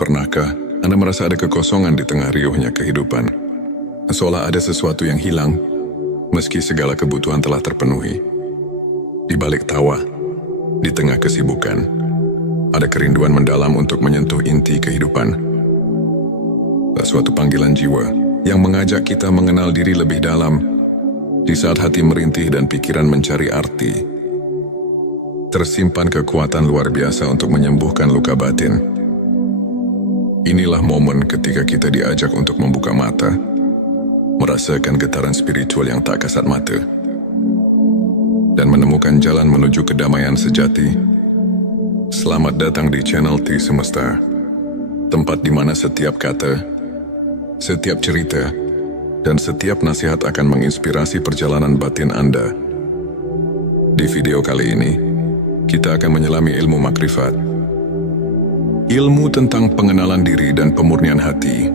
Pernahkah Anda merasa ada kekosongan di tengah riuhnya kehidupan? Seolah ada sesuatu yang hilang, meski segala kebutuhan telah terpenuhi. Di balik tawa, di tengah kesibukan, ada kerinduan mendalam untuk menyentuh inti kehidupan. Suatu panggilan jiwa yang mengajak kita mengenal diri lebih dalam. Di saat hati merintih dan pikiran mencari arti, tersimpan kekuatan luar biasa untuk menyembuhkan luka batin. Inilah momen ketika kita diajak untuk membuka mata, merasakan getaran spiritual yang tak kasat mata, dan menemukan jalan menuju kedamaian sejati. Selamat datang di Channel T Semesta, tempat di mana setiap kata, setiap cerita, dan setiap nasihat akan menginspirasi perjalanan batin Anda. Di video kali ini, kita akan menyelami ilmu makrifat. Ilmu tentang pengenalan diri dan pemurnian hati,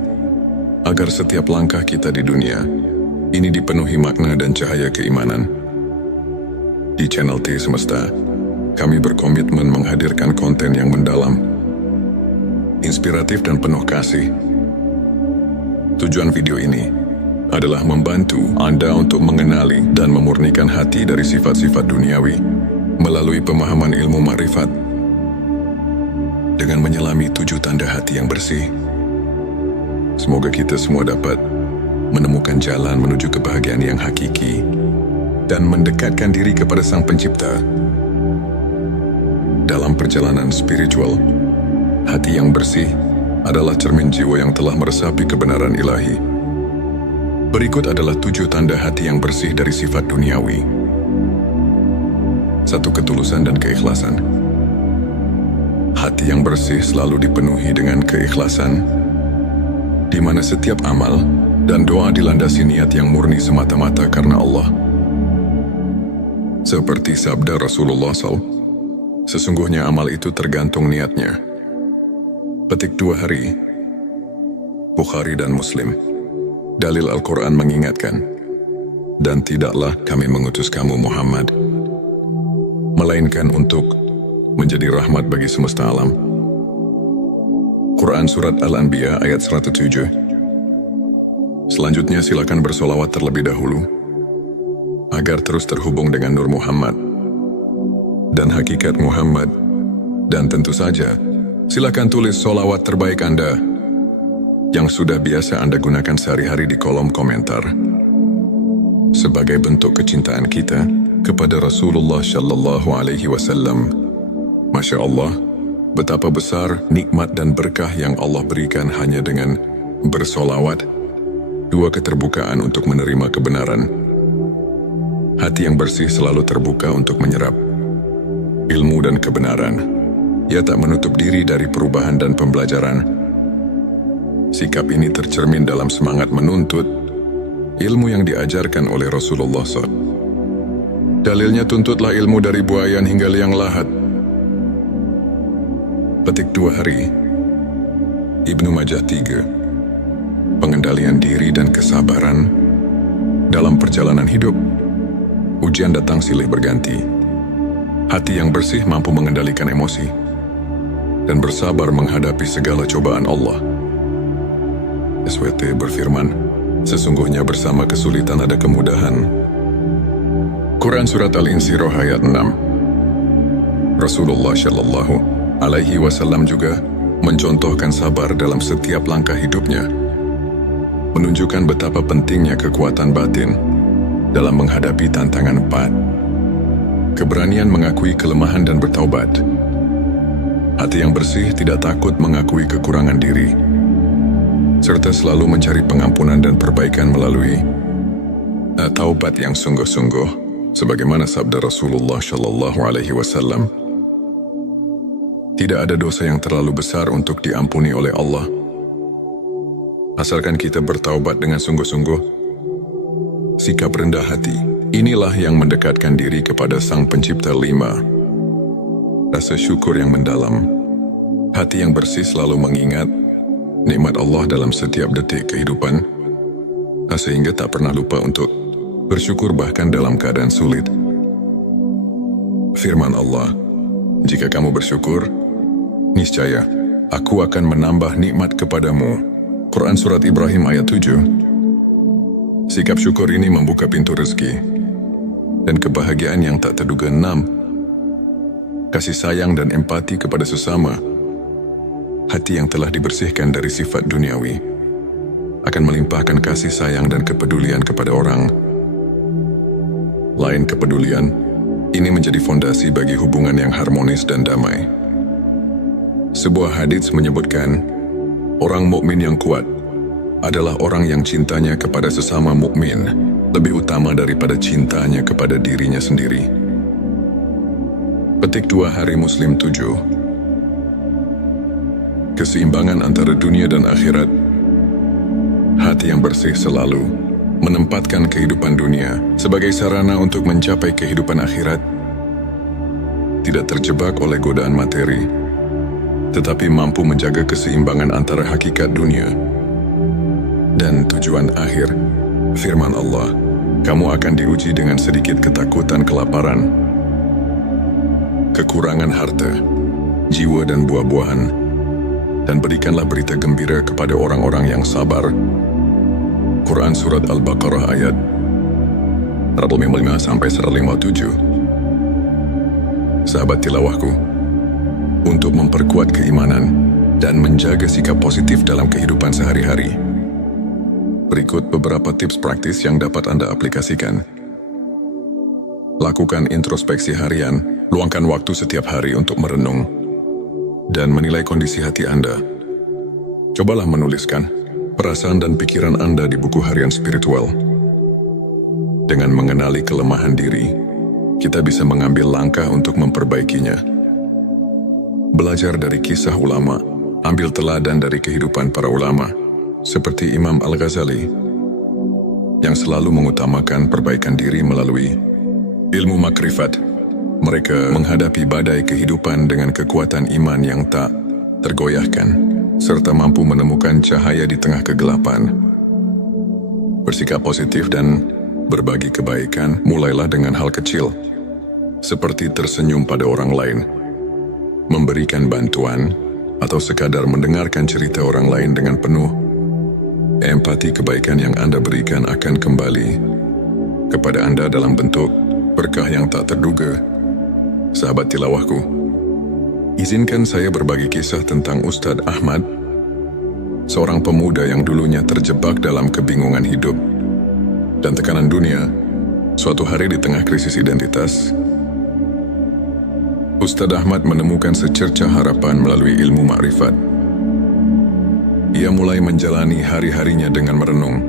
agar setiap langkah kita di dunia ini dipenuhi makna dan cahaya keimanan. Di Channel T Semesta, kami berkomitmen menghadirkan konten yang mendalam, inspiratif dan penuh kasih. Tujuan video ini adalah membantu Anda untuk mengenali dan memurnikan hati dari sifat-sifat duniawi melalui pemahaman ilmu makrifat. Dengan menyelami 7 tanda hati yang bersih, semoga kita semua dapat menemukan jalan menuju kebahagiaan yang hakiki dan mendekatkan diri kepada Sang Pencipta. Dalam perjalanan spiritual, hati yang bersih adalah cermin jiwa yang telah meresapi kebenaran ilahi. Berikut adalah 7 tanda hati yang bersih dari sifat duniawi. 1. Ketulusan dan keikhlasan. Hati yang bersih selalu dipenuhi dengan keikhlasan, di mana setiap amal dan doa dilandasi niat yang murni semata-mata karena Allah. Seperti sabda Rasulullah SAW, sesungguhnya amal itu tergantung niatnya. Petik 2 hari, Bukhari dan Muslim. Dalil Al-Quran mengingatkan, dan tidaklah kami mengutus kamu Muhammad, melainkan untuk menjadi rahmat bagi semesta alam. Quran Surat Al-Anbiya ayat 107. Selanjutnya silakan bersolawat terlebih dahulu, agar terus terhubung dengan Nur Muhammad dan hakikat Muhammad. Dan tentu saja, silakan tulis solawat terbaik Anda yang sudah biasa Anda gunakan sehari-hari di kolom komentar, sebagai bentuk kecintaan kita kepada Rasulullah Shallallahu Alaihi Wasallam. Masya Allah, betapa besar nikmat dan berkah yang Allah berikan hanya dengan bersolawat. 2. Keterbukaan untuk menerima kebenaran. Hati yang bersih selalu terbuka untuk menyerap ilmu dan kebenaran. Ia tak menutup diri dari perubahan dan pembelajaran. Sikap ini tercermin dalam semangat menuntut ilmu yang diajarkan oleh Rasulullah SAW. Dalilnya, tuntutlah ilmu dari buayan hingga liang lahat. Petik 2 hari, Ibnu Majah 3. Pengendalian diri dan kesabaran dalam perjalanan hidup. Ujian datang silih berganti. Hati yang bersih mampu mengendalikan emosi dan bersabar menghadapi segala cobaan Allah. SWT berfirman, sesungguhnya bersama kesulitan ada kemudahan. Quran Surat Al-Insyirah ayat 6. Rasulullah Shallallahu Alaihi Wasallam juga mencontohkan sabar dalam setiap langkah hidupnya, menunjukkan betapa pentingnya kekuatan batin dalam menghadapi tantangan 4. Keberanian mengakui kelemahan dan bertaubat. Hati yang bersih tidak takut mengakui kekurangan diri, serta selalu mencari pengampunan dan perbaikan melalui taubat yang sungguh-sungguh, sebagaimana sabda Rasulullah Shallallahu Alaihi Wasallam. Tidak ada dosa yang terlalu besar untuk diampuni oleh Allah, asalkan kita bertaubat dengan sungguh-sungguh. Sikap rendah hati, inilah yang mendekatkan diri kepada Sang Pencipta. 5. Rasa syukur yang mendalam. Hati yang bersih selalu mengingat nikmat Allah dalam setiap detik kehidupan, sehingga tak pernah lupa untuk bersyukur bahkan dalam keadaan sulit. Firman Allah, jika kamu bersyukur, niscaya aku akan menambah nikmat kepadamu. Quran Surat Ibrahim ayat 7. Sikap syukur ini membuka pintu rezeki dan kebahagiaan yang tak terduga. 6. Kasih sayang dan empati kepada sesama. Hati yang telah dibersihkan dari sifat duniawi akan melimpahkan kasih sayang dan kepedulian kepada orang lain. Kepedulian ini menjadi fondasi bagi hubungan yang harmonis dan damai. Sebuah hadits menyebutkan, orang mukmin yang kuat adalah orang yang cintanya kepada sesama mukmin lebih utama daripada cintanya kepada dirinya sendiri. Petik 2 Hari Muslim 7. Keseimbangan antara dunia dan akhirat. Hati yang bersih selalu menempatkan kehidupan dunia sebagai sarana untuk mencapai kehidupan akhirat. Tidak terjebak oleh godaan materi, tetapi mampu menjaga keseimbangan antara hakikat dunia dan tujuan akhir. Firman Allah, kamu akan diuji dengan sedikit ketakutan, kelaparan, kekurangan harta, jiwa dan buah-buahan, dan berikanlah berita gembira kepada orang-orang yang sabar. Quran Surat Al-Baqarah ayat 155-157. Sahabat tilawahku, untuk memperkuat keimanan dan menjaga sikap positif dalam kehidupan sehari-hari, berikut beberapa tips praktis yang dapat Anda aplikasikan. Lakukan introspeksi harian, luangkan waktu setiap hari untuk merenung dan menilai kondisi hati Anda. Cobalah menuliskan perasaan dan pikiran Anda di buku harian spiritual. Dengan mengenali kelemahan diri, kita bisa mengambil langkah untuk memperbaikinya. Belajar dari kisah ulama, ambil teladan dari kehidupan para ulama, seperti Imam Al-Ghazali, yang selalu mengutamakan perbaikan diri melalui ilmu makrifat. Mereka menghadapi badai kehidupan dengan kekuatan iman yang tak tergoyahkan, serta mampu menemukan cahaya di tengah kegelapan. Bersikap positif dan berbagi kebaikan mulailah dengan hal kecil, seperti tersenyum pada orang lain, memberikan bantuan, atau sekadar mendengarkan cerita orang lain dengan penuh empati. Kebaikan yang Anda berikan akan kembali kepada Anda dalam bentuk berkah yang tak terduga. Sahabat tilawahku, izinkan saya berbagi kisah tentang Ustadz Ahmad, seorang pemuda yang dulunya terjebak dalam kebingungan hidup dan tekanan dunia. Suatu hari di tengah krisis identitas, Ustadz Ahmad menemukan secercah harapan melalui ilmu makrifat. Ia mulai menjalani hari-harinya dengan merenung,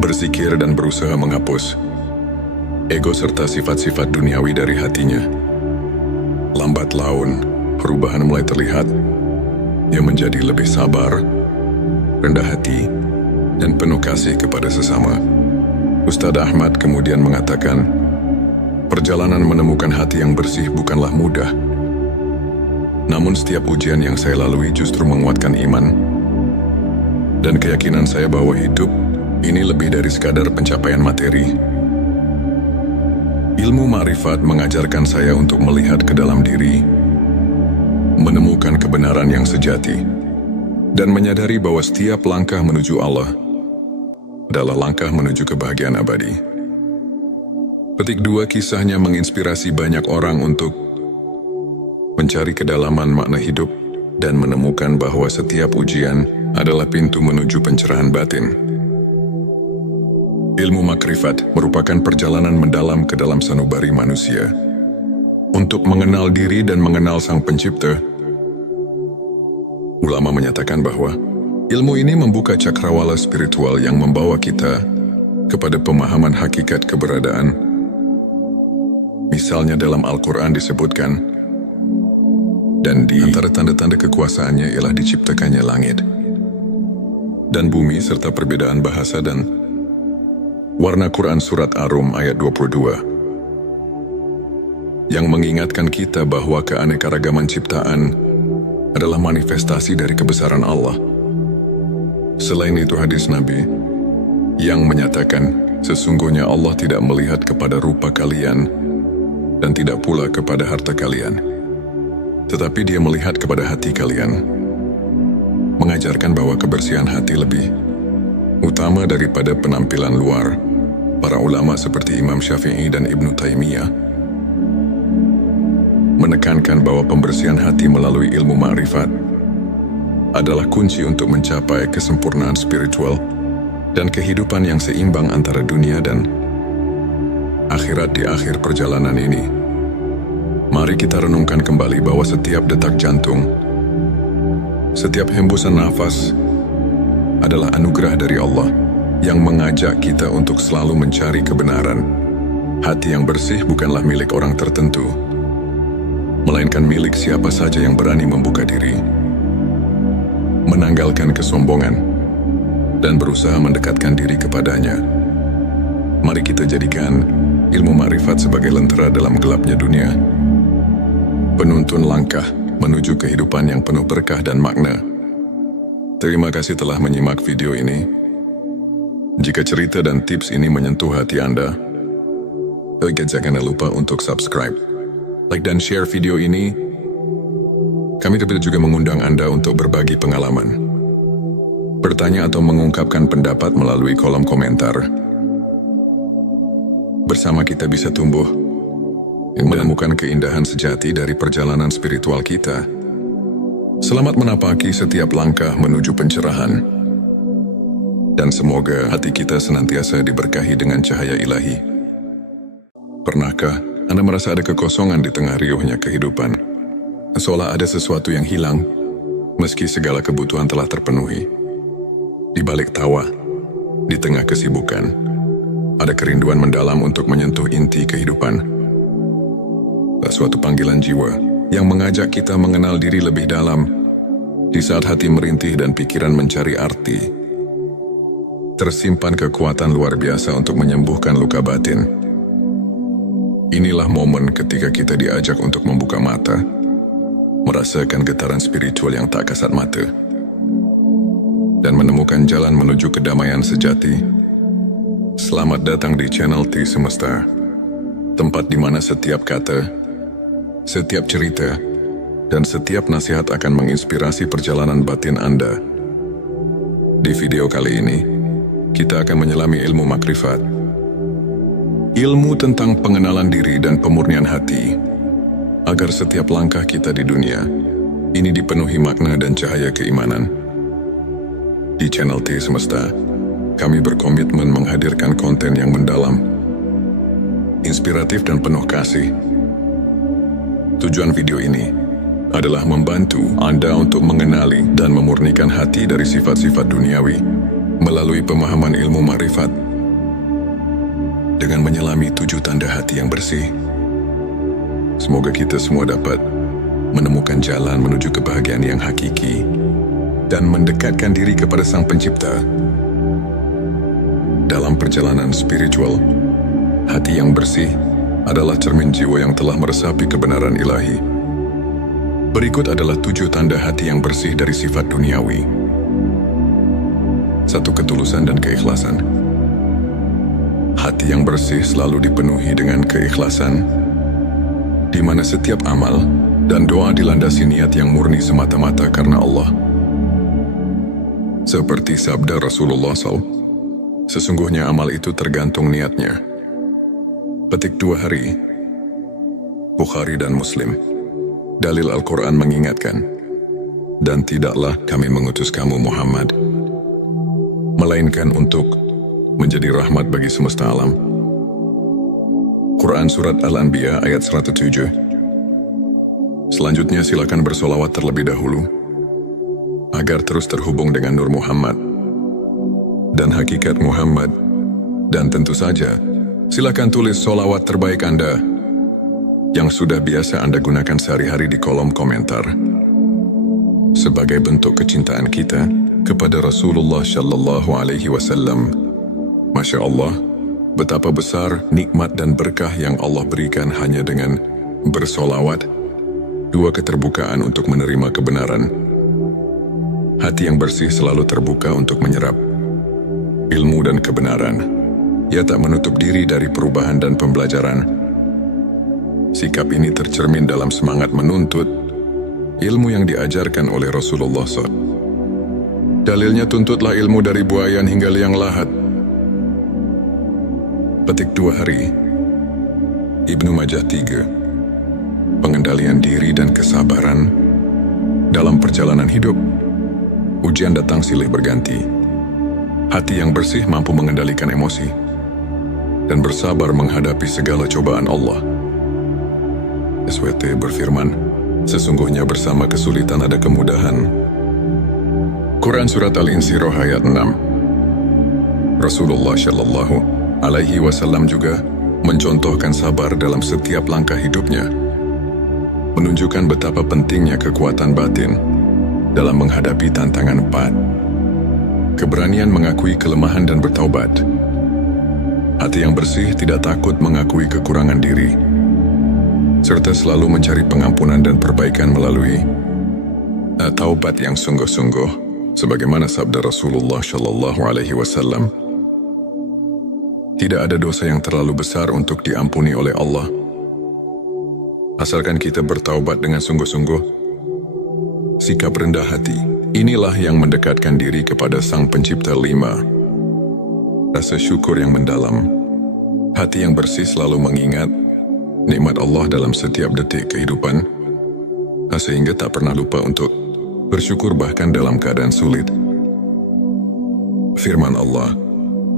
berzikir dan berusaha menghapus ego serta sifat-sifat duniawi dari hatinya. Lambat laun, perubahan mulai terlihat. Ia menjadi lebih sabar, rendah hati, dan penuh kasih kepada sesama. Ustadz Ahmad kemudian mengatakan, perjalanan menemukan hati yang bersih bukanlah mudah. Namun setiap ujian yang saya lalui justru menguatkan iman dan keyakinan saya bahwa hidup ini lebih dari sekadar pencapaian materi. Ilmu makrifat mengajarkan saya untuk melihat ke dalam diri, menemukan kebenaran yang sejati, dan menyadari bahwa setiap langkah menuju Allah adalah langkah menuju kebahagiaan abadi. Petik 2, kisahnya menginspirasi banyak orang untuk mencari kedalaman makna hidup dan menemukan bahwa setiap ujian adalah pintu menuju pencerahan batin. Ilmu makrifat merupakan perjalanan mendalam ke dalam sanubari manusia untuk mengenal diri dan mengenal Sang Pencipta. Ulama menyatakan bahwa ilmu ini membuka cakrawala spiritual yang membawa kita kepada pemahaman hakikat keberadaan. Misalnya dalam Al-Quran disebutkan, dan di antara tanda-tanda kekuasaannya ialah diciptakannya langit dan bumi serta perbedaan bahasa dan warna. Quran Surat Ar-Rum ayat 22, yang mengingatkan kita bahwa keanekaragaman ciptaan adalah manifestasi dari kebesaran Allah. Selain itu hadis Nabi yang menyatakan, sesungguhnya Allah tidak melihat kepada rupa kalian dan tidak pula kepada harta kalian, tetapi Dia melihat kepada hati kalian. mengajarkan bahwa kebersihan hati lebih utama daripada penampilan luar. Para ulama seperti Imam Syafi'i dan Ibnu Taimiyah menekankan bahwa pembersihan hati melalui ilmu ma'rifat adalah kunci untuk mencapai kesempurnaan spiritual dan kehidupan yang seimbang antara dunia dan akhirat di akhir perjalanan ini. Mari kita renungkan kembali bahwa setiap detak jantung, setiap hembusan nafas adalah anugerah dari Allah yang mengajak kita untuk selalu mencari kebenaran. Hati yang bersih bukanlah milik orang tertentu, melainkan milik siapa saja yang berani membuka diri, menanggalkan kesombongan, dan berusaha mendekatkan diri kepadanya. Mari kita jadikan ilmu ma'rifat sebagai lentera dalam gelapnya dunia, penuntun langkah menuju kehidupan yang penuh berkah dan makna. Terima kasih telah menyimak video ini. Jika cerita dan tips ini menyentuh hati Anda, jangan lupa untuk subscribe, like dan share video ini. Kami juga mengundang Anda untuk berbagi pengalaman, bertanya atau mengungkapkan pendapat melalui kolom komentar. Bersama kita bisa tumbuh yang menemukan keindahan sejati dari perjalanan spiritual kita. Selamat menapaki setiap langkah menuju pencerahan. Dan semoga hati kita senantiasa diberkahi dengan cahaya ilahi. Pernahkah Anda merasa ada kekosongan di tengah riuhnya kehidupan? Seolah ada sesuatu yang hilang, meski segala kebutuhan telah terpenuhi. Di balik tawa, di tengah kesibukan, ada kerinduan mendalam untuk menyentuh inti kehidupan. Suatu panggilan jiwa yang mengajak kita mengenal diri lebih dalam. Di saat hati merintih dan pikiran mencari arti, tersimpan kekuatan luar biasa untuk menyembuhkan luka batin. Inilah momen ketika kita diajak untuk membuka mata, merasakan getaran spiritual yang tak kasat mata, dan menemukan jalan menuju kedamaian sejati. Selamat datang di channel T Semesta, tempat di mana setiap kata, setiap cerita, dan setiap nasihat akan menginspirasi perjalanan batin Anda. Di video kali ini, kita akan menyelami ilmu makrifat, ilmu tentang pengenalan diri dan pemurnian hati, agar setiap langkah kita di dunia ini dipenuhi makna dan cahaya keimanan. Di channel T Semesta, kami berkomitmen menghadirkan konten yang mendalam, inspiratif dan penuh kasih. Tujuan video ini adalah membantu Anda untuk mengenali dan memurnikan hati dari sifat-sifat duniawi melalui pemahaman ilmu ma'rifat. Dengan menyelami 7 tanda hati yang bersih, semoga kita semua dapat menemukan jalan menuju kebahagiaan yang hakiki dan mendekatkan diri kepada Sang Pencipta. Dalam perjalanan spiritual, hati yang bersih adalah cermin jiwa yang telah meresapi kebenaran ilahi. Berikut adalah 7 tanda hati yang bersih dari sifat duniawi. 1. Ketulusan dan keikhlasan. Hati yang bersih selalu dipenuhi dengan keikhlasan, di mana setiap amal dan doa dilandasi niat yang murni semata-mata karena Allah. Seperti sabda Rasulullah SAW, sesungguhnya amal itu tergantung niatnya. Petik 2 hari, Bukhari dan Muslim. Dalil Al-Quran mengingatkan, dan tidaklah kami mengutus kamu Muhammad, melainkan untuk menjadi rahmat bagi semesta alam. Quran Surat Al-Anbiya ayat 107. Selanjutnya silakan bersolawat terlebih dahulu, agar terus terhubung dengan Nur Muhammad dan hakikat Muhammad. Dan tentu saja, silakan tulis solawat terbaik Anda yang sudah biasa Anda gunakan sehari-hari di kolom komentar, sebagai bentuk kecintaan kita kepada Rasulullah Shallallahu Alaihi Wasallam. Masya Allah, betapa besar nikmat dan berkah yang Allah berikan hanya dengan bersolawat. 2. Keterbukaan untuk menerima kebenaran. Hati yang bersih selalu terbuka untuk menyerap ilmu dan kebenaran. Ia tak menutup diri dari perubahan dan pembelajaran. Sikap ini tercermin dalam semangat menuntut ilmu yang diajarkan oleh Rasulullah SAW. Dalilnya tuntutlah ilmu dari buayan hingga liang lahat. Petik 2 hari. Ibnu Majah 3. Pengendalian diri dan kesabaran dalam perjalanan hidup. Ujian datang silih berganti. Hati yang bersih mampu mengendalikan emosi dan bersabar menghadapi segala cobaan Allah. SWT berfirman, sesungguhnya bersama kesulitan ada kemudahan. Quran Surat Al-Insyirah ayat 6. Rasulullah Shallallahu Alaihi Wasallam juga mencontohkan sabar dalam setiap langkah hidupnya, menunjukkan betapa pentingnya kekuatan batin dalam menghadapi tantangan 4. Keberanian mengakui kelemahan dan bertaubat. Hati yang bersih tidak takut mengakui kekurangan diri, serta selalu mencari pengampunan dan perbaikan melalui taubat yang sungguh-sungguh. Sebagaimana sabda Rasulullah Shallallahu Alaihi Wasallam, tidak ada dosa yang terlalu besar untuk diampuni oleh Allah, asalkan kita bertaubat dengan sungguh-sungguh. Sikap rendah hati, inilah yang mendekatkan diri kepada Sang Pencipta. 5. Rasa syukur yang mendalam. Hati yang bersih selalu mengingat nikmat Allah dalam setiap detik kehidupan, sehingga tak pernah lupa untuk bersyukur bahkan dalam keadaan sulit. Firman Allah,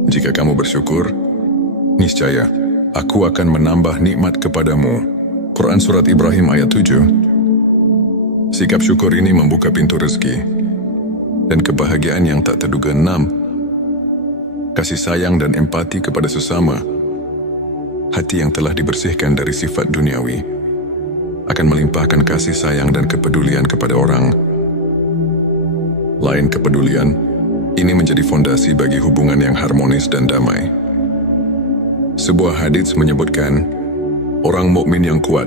jika kamu bersyukur, niscaya aku akan menambah nikmat kepadamu. Quran Surat Ibrahim ayat 7. Sikap syukur ini membuka pintu rezeki dan kebahagiaan yang tak terduga. 6. Kasih sayang dan empati kepada sesama. Hati yang telah dibersihkan dari sifat duniawi akan melimpahkan kasih sayang dan kepedulian kepada orang lain. Kepedulian ini menjadi fondasi bagi hubungan yang harmonis dan damai. Sebuah hadits menyebutkan, orang mukmin yang kuat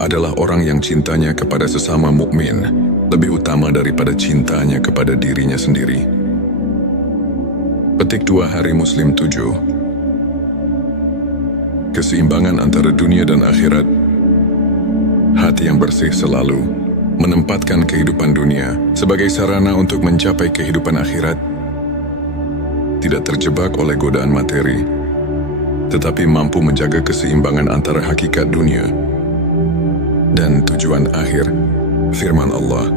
adalah orang yang cintanya kepada sesama mukmin lebih utama daripada cintanya kepada dirinya sendiri. Petik 2 hari Muslim 7. Keseimbangan antara dunia dan akhirat. Hati yang bersih selalu menempatkan kehidupan dunia sebagai sarana untuk mencapai kehidupan akhirat. Tidak terjebak oleh godaan materi, tetapi mampu menjaga keseimbangan antara hakikat dunia dan tujuan akhir. Firman Allah,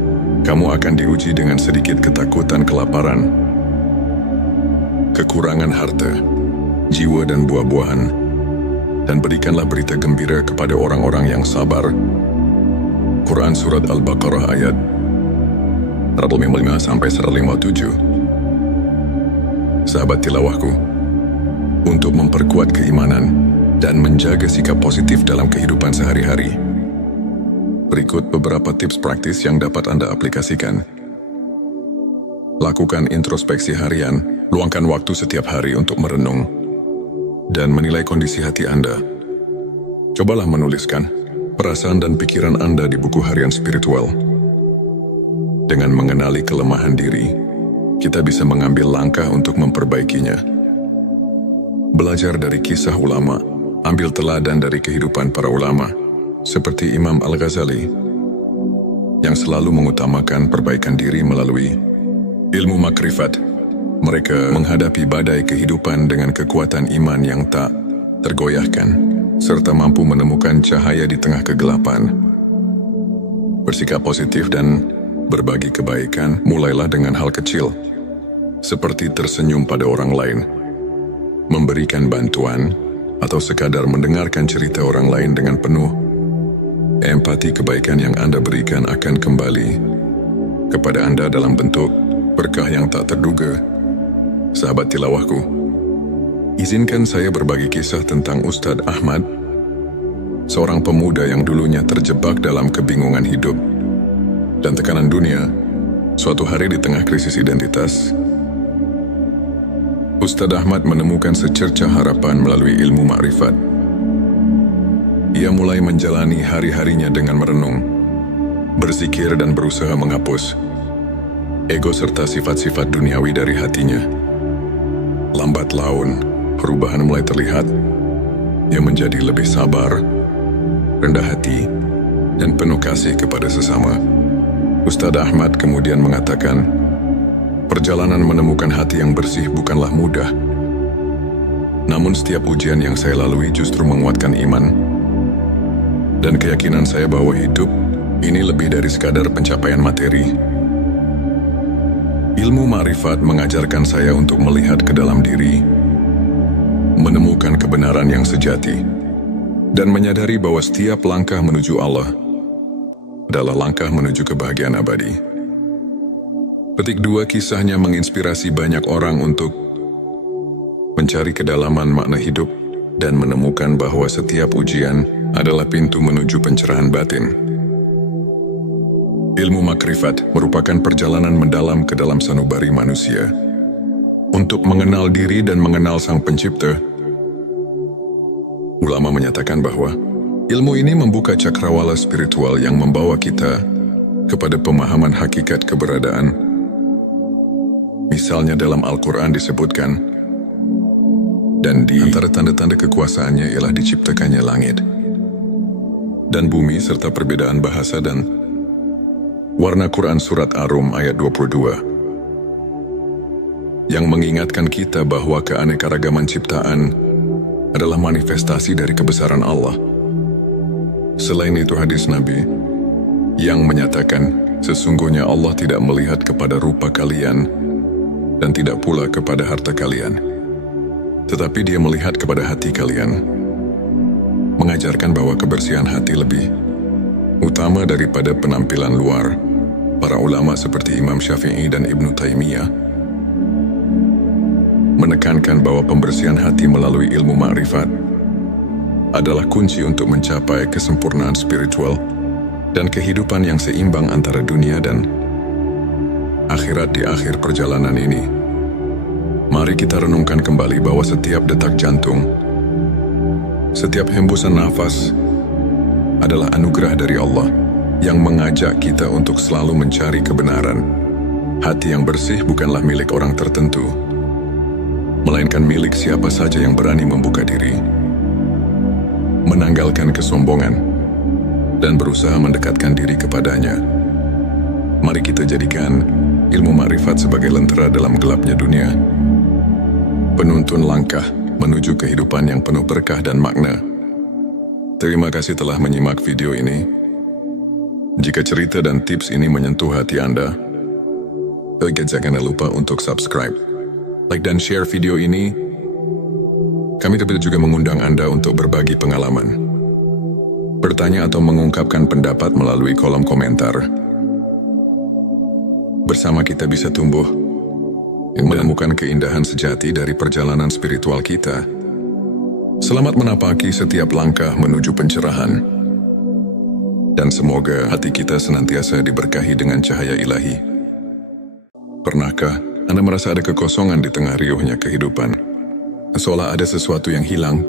kamu akan diuji dengan sedikit ketakutan, kelaparan, kekurangan harta, jiwa dan buah-buahan, dan berikanlah berita gembira kepada orang-orang yang sabar. Quran Surat Al-Baqarah ayat 155-157. Sahabat tilawahku, untuk memperkuat keimanan dan menjaga sikap positif dalam kehidupan sehari-hari, berikut beberapa tips praktis yang dapat Anda aplikasikan. Lakukan introspeksi harian, luangkan waktu setiap hari untuk merenung dan menilai kondisi hati Anda. Cobalah menuliskan perasaan dan pikiran Anda di buku harian spiritual. Dengan mengenali kelemahan diri, kita bisa mengambil langkah untuk memperbaikinya. Belajar dari kisah ulama, ambil teladan dari kehidupan para ulama, seperti Imam Al-Ghazali, yang selalu mengutamakan perbaikan diri melalui ilmu makrifat. Mereka menghadapi badai kehidupan dengan kekuatan iman yang tak tergoyahkan, serta mampu menemukan cahaya di tengah kegelapan. Bersikap positif dan berbagi kebaikan mulailah dengan hal kecil, seperti tersenyum pada orang lain, memberikan bantuan, atau sekadar mendengarkan cerita orang lain dengan penuh empati. Kebaikan yang Anda berikan akan kembali kepada Anda dalam bentuk berkah yang tak terduga. Sahabat tilawahku, izinkan saya berbagi kisah tentang Ustadz Ahmad, seorang pemuda yang dulunya terjebak dalam kebingungan hidup dan tekanan dunia. Suatu hari di tengah krisis identitas, Ustadz Ahmad menemukan secercah harapan melalui ilmu makrifat. Ia mulai menjalani hari-harinya dengan merenung, berzikir dan berusaha menghapus ego serta sifat-sifat duniawi dari hatinya. Lambat laun, perubahan mulai terlihat. Ia menjadi lebih sabar, rendah hati, dan penuh kasih kepada sesama. Ustadz Ahmad kemudian mengatakan, perjalanan menemukan hati yang bersih bukanlah mudah. Namun setiap ujian yang saya lalui justru menguatkan iman dan keyakinan saya bahwa hidup ini lebih dari sekadar pencapaian materi. Ilmu ma'rifat mengajarkan saya untuk melihat ke dalam diri, menemukan kebenaran yang sejati, dan menyadari bahwa setiap langkah menuju Allah adalah langkah menuju kebahagiaan abadi. Petik 2 kisahnya menginspirasi banyak orang untuk mencari kedalaman makna hidup dan menemukan bahwa setiap ujian adalah pintu menuju pencerahan batin. Ilmu makrifat merupakan perjalanan mendalam ke dalam sanubari manusia untuk mengenal diri dan mengenal Sang Pencipta. Ulama menyatakan bahwa ilmu ini membuka cakrawala spiritual yang membawa kita kepada pemahaman hakikat keberadaan. Misalnya dalam Al-Quran disebutkan, dan di antara tanda-tanda kekuasaannya ialah diciptakannya langit dan bumi serta perbedaan bahasa dan warna. Quran Surat Ar-Rum ayat 22 yang mengingatkan kita bahwa keanekaragaman ciptaan adalah manifestasi dari kebesaran Allah. Selain itu hadis Nabi yang menyatakan sesungguhnya Allah tidak melihat kepada rupa kalian dan tidak pula kepada harta kalian, tetapi Dia melihat kepada hati kalian, mengajarkan bahwa kebersihan hati lebih utama daripada penampilan luar. Para ulama seperti Imam Syafi'i dan Ibnu Taimiyah menekankan bahwa pembersihan hati melalui ilmu ma'rifat adalah kunci untuk mencapai kesempurnaan spiritual dan kehidupan yang seimbang antara dunia dan akhirat. Di akhir perjalanan ini, mari kita renungkan kembali bahwa setiap detak jantung, setiap hembusan nafas adalah anugerah dari Allah yang mengajak kita untuk selalu mencari kebenaran. Hati yang bersih bukanlah milik orang tertentu, melainkan milik siapa saja yang berani membuka diri, menanggalkan kesombongan, dan berusaha mendekatkan diri kepadanya. Mari kita jadikan ilmu makrifat sebagai lentera dalam gelapnya dunia, penuntun langkah menuju kehidupan yang penuh berkah dan makna. Terima kasih telah menyimak video ini. Jika cerita dan tips ini menyentuh hati Anda, jangan lupa untuk subscribe, like dan share video ini. Kami juga mengundang Anda untuk berbagi pengalaman, bertanya atau mengungkapkan pendapat melalui kolom komentar. Bersama kita bisa tumbuh dan menemukan keindahan sejati dari perjalanan spiritual kita. Selamat menapaki setiap langkah menuju pencerahan, dan semoga hati kita senantiasa diberkahi dengan cahaya ilahi. Pernahkah Anda merasa ada kekosongan di tengah riuhnya kehidupan? Seolah ada sesuatu yang hilang,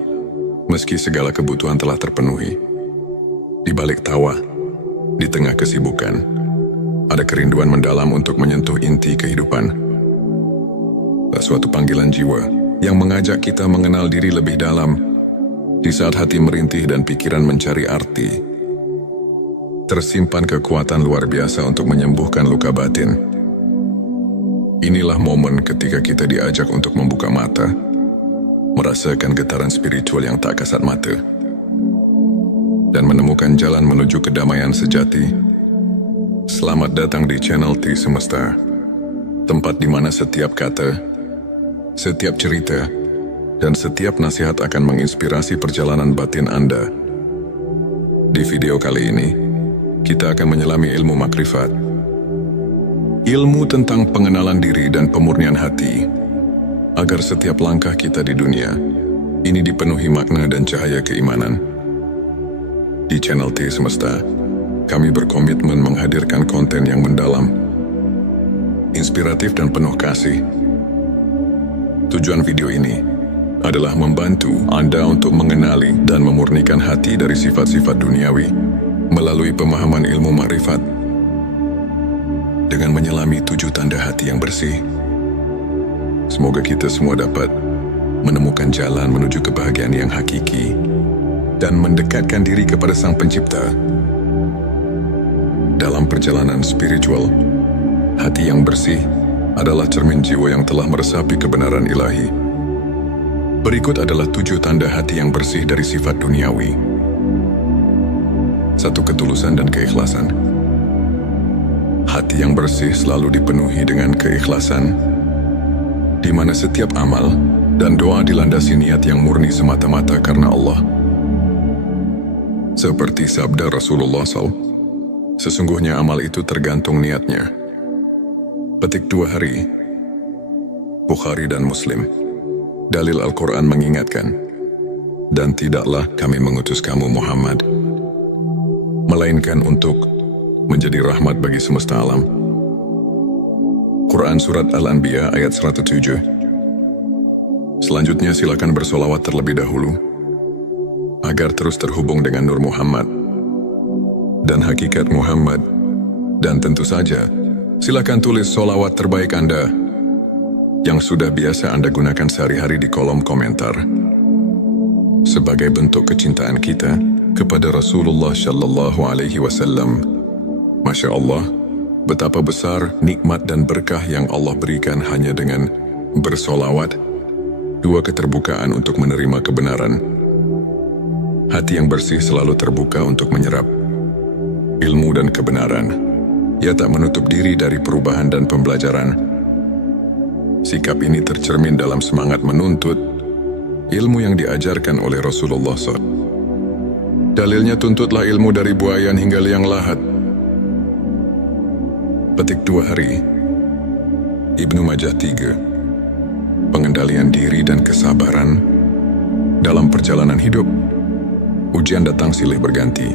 meski segala kebutuhan telah terpenuhi. Di balik tawa, di tengah kesibukan, ada kerinduan mendalam untuk menyentuh inti kehidupan. Suatu panggilan jiwa yang mengajak kita mengenal diri lebih dalam. Di saat hati merintih dan pikiran mencari arti, tersimpan kekuatan luar biasa untuk menyembuhkan luka batin. Inilah momen ketika kita diajak untuk membuka mata, merasakan getaran spiritual yang tak kasat mata, dan menemukan jalan menuju kedamaian sejati. Selamat datang di channel T Semesta, tempat di mana setiap kata, setiap cerita, dan setiap nasihat akan menginspirasi perjalanan batin Anda. Di video kali ini, kita akan menyelami ilmu makrifat, ilmu tentang pengenalan diri dan pemurnian hati, agar setiap langkah kita di dunia ini dipenuhi makna dan cahaya keimanan. Di channel T Semesta, kami berkomitmen menghadirkan konten yang mendalam, inspiratif dan penuh kasih. Tujuan video ini adalah membantu Anda untuk mengenali dan memurnikan hati dari sifat-sifat duniawi melalui pemahaman ilmu makrifat. Dengan menyelami 7 tanda hati yang bersih, semoga kita semua dapat menemukan jalan menuju kebahagiaan yang hakiki dan mendekatkan diri kepada Sang Pencipta. Dalam perjalanan spiritual, hati yang bersih adalah cermin jiwa yang telah meresapi kebenaran ilahi. Berikut adalah 7 tanda hati yang bersih dari sifat duniawi. 1. Ketulusan dan keikhlasan. Hati yang bersih selalu dipenuhi dengan keikhlasan, di mana setiap amal dan doa dilandasi niat yang murni semata-mata karena Allah. Seperti sabda Rasulullah SAW, sesungguhnya amal itu tergantung niatnya. Petik 2 hari. Bukhari dan Muslim. Dalil Al-Quran mengingatkan, dan tidaklah kami mengutus kamu Muhammad, melainkan untuk menjadi rahmat bagi semesta alam. Quran Surat Al-Anbiya ayat 107. Selanjutnya silakan bersolawat terlebih dahulu, agar terus terhubung dengan Nur Muhammad dan hakikat Muhammad. Dan tentu saja, silakan tulis solawat terbaik Anda yang sudah biasa Anda gunakan sehari-hari di kolom komentar, sebagai bentuk kecintaan kita kepada Rasulullah Shallallahu Alaihi Wasallam. Masya Allah, betapa besar nikmat dan berkah yang Allah berikan hanya dengan bersolawat. 2. Keterbukaan untuk menerima kebenaran. Hati yang bersih selalu terbuka untuk menyerap ilmu dan kebenaran. Ia tak menutup diri dari perubahan dan pembelajaran. Sikap ini tercermin dalam semangat menuntut ilmu yang diajarkan oleh Rasulullah SAW. Dalilnya, tuntutlah ilmu dari buayan hingga liang lahat. Petik 2 hari. Ibnu Majah 3. Pengendalian diri dan kesabaran dalam perjalanan hidup. Ujian datang silih berganti.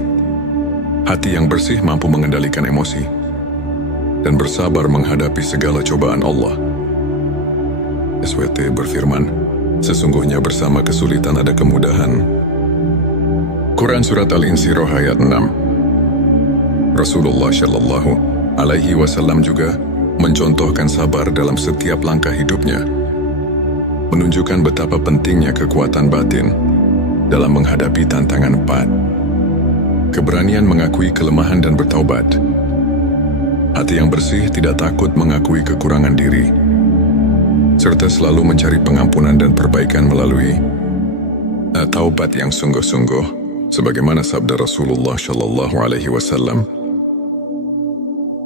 Hati yang bersih mampu mengendalikan emosi dan bersabar menghadapi segala cobaan Allah. SWT berfirman, sesungguhnya bersama kesulitan ada kemudahan. Quran Surat Al-Insyirah ayat 6. Rasulullah Shallallahu Alaihi Wasallam juga mencontohkan sabar dalam setiap langkah hidupnya, menunjukkan betapa pentingnya kekuatan batin dalam menghadapi tantangan 4. Keberanian mengakui kelemahan dan bertaubat. Hati yang bersih tidak takut mengakui kekurangan diri, serta selalu mencari pengampunan dan perbaikan melalui taubat yang sungguh-sungguh, sebagaimana sabda Rasulullah Shallallahu Alaihi Wasallam.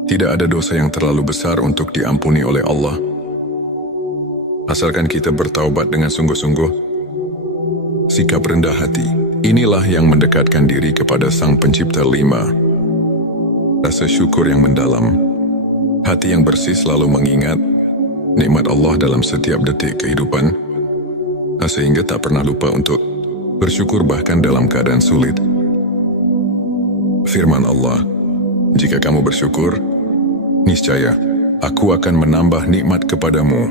Tidak ada dosa yang terlalu besar untuk diampuni oleh Allah, asalkan kita bertaubat dengan sungguh-sungguh. Sikap rendah hati, inilah yang mendekatkan diri kepada Sang Pencipta. 5. Rasa syukur yang mendalam. Hati yang bersih selalu mengingat nikmat Allah dalam setiap detik kehidupan, sehingga tak pernah lupa untuk bersyukur bahkan dalam keadaan sulit. Firman Allah, jika kamu bersyukur, niscaya aku akan menambah nikmat kepadamu.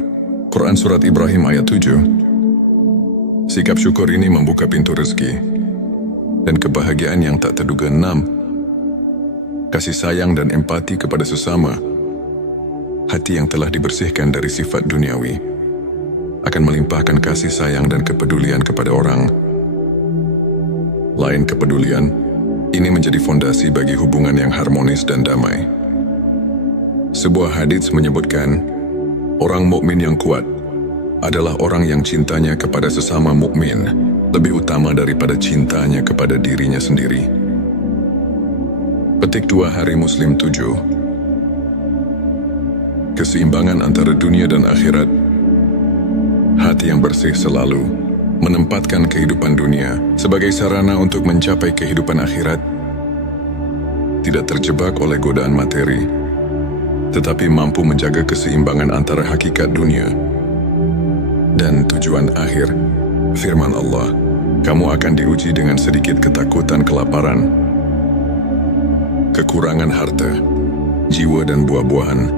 Quran Surat Ibrahim ayat 7. Sikap syukur ini membuka pintu rezeki dan kebahagiaan yang tak terduga. 6. Kasih sayang dan empati kepada sesama. Hati yang telah dibersihkan dari sifat duniawi akan melimpahkan kasih sayang dan kepedulian kepada orang lain. Kepedulian ini menjadi fondasi bagi hubungan yang harmonis dan damai. Sebuah hadits menyebutkan, orang mukmin yang kuat adalah orang yang cintanya kepada sesama mukmin lebih utama daripada cintanya kepada dirinya sendiri. Petik 2 hari Muslim 7. Keseimbangan antara dunia dan akhirat. Hati yang bersih selalu menempatkan kehidupan dunia sebagai sarana untuk mencapai kehidupan akhirat. Tidak terjebak oleh godaan materi, tetapi mampu menjaga keseimbangan antara hakikat dunia dan tujuan akhir. Firman Allah, kamu akan diuji dengan sedikit ketakutan, kelaparan, kekurangan harta, jiwa dan buah-buahan,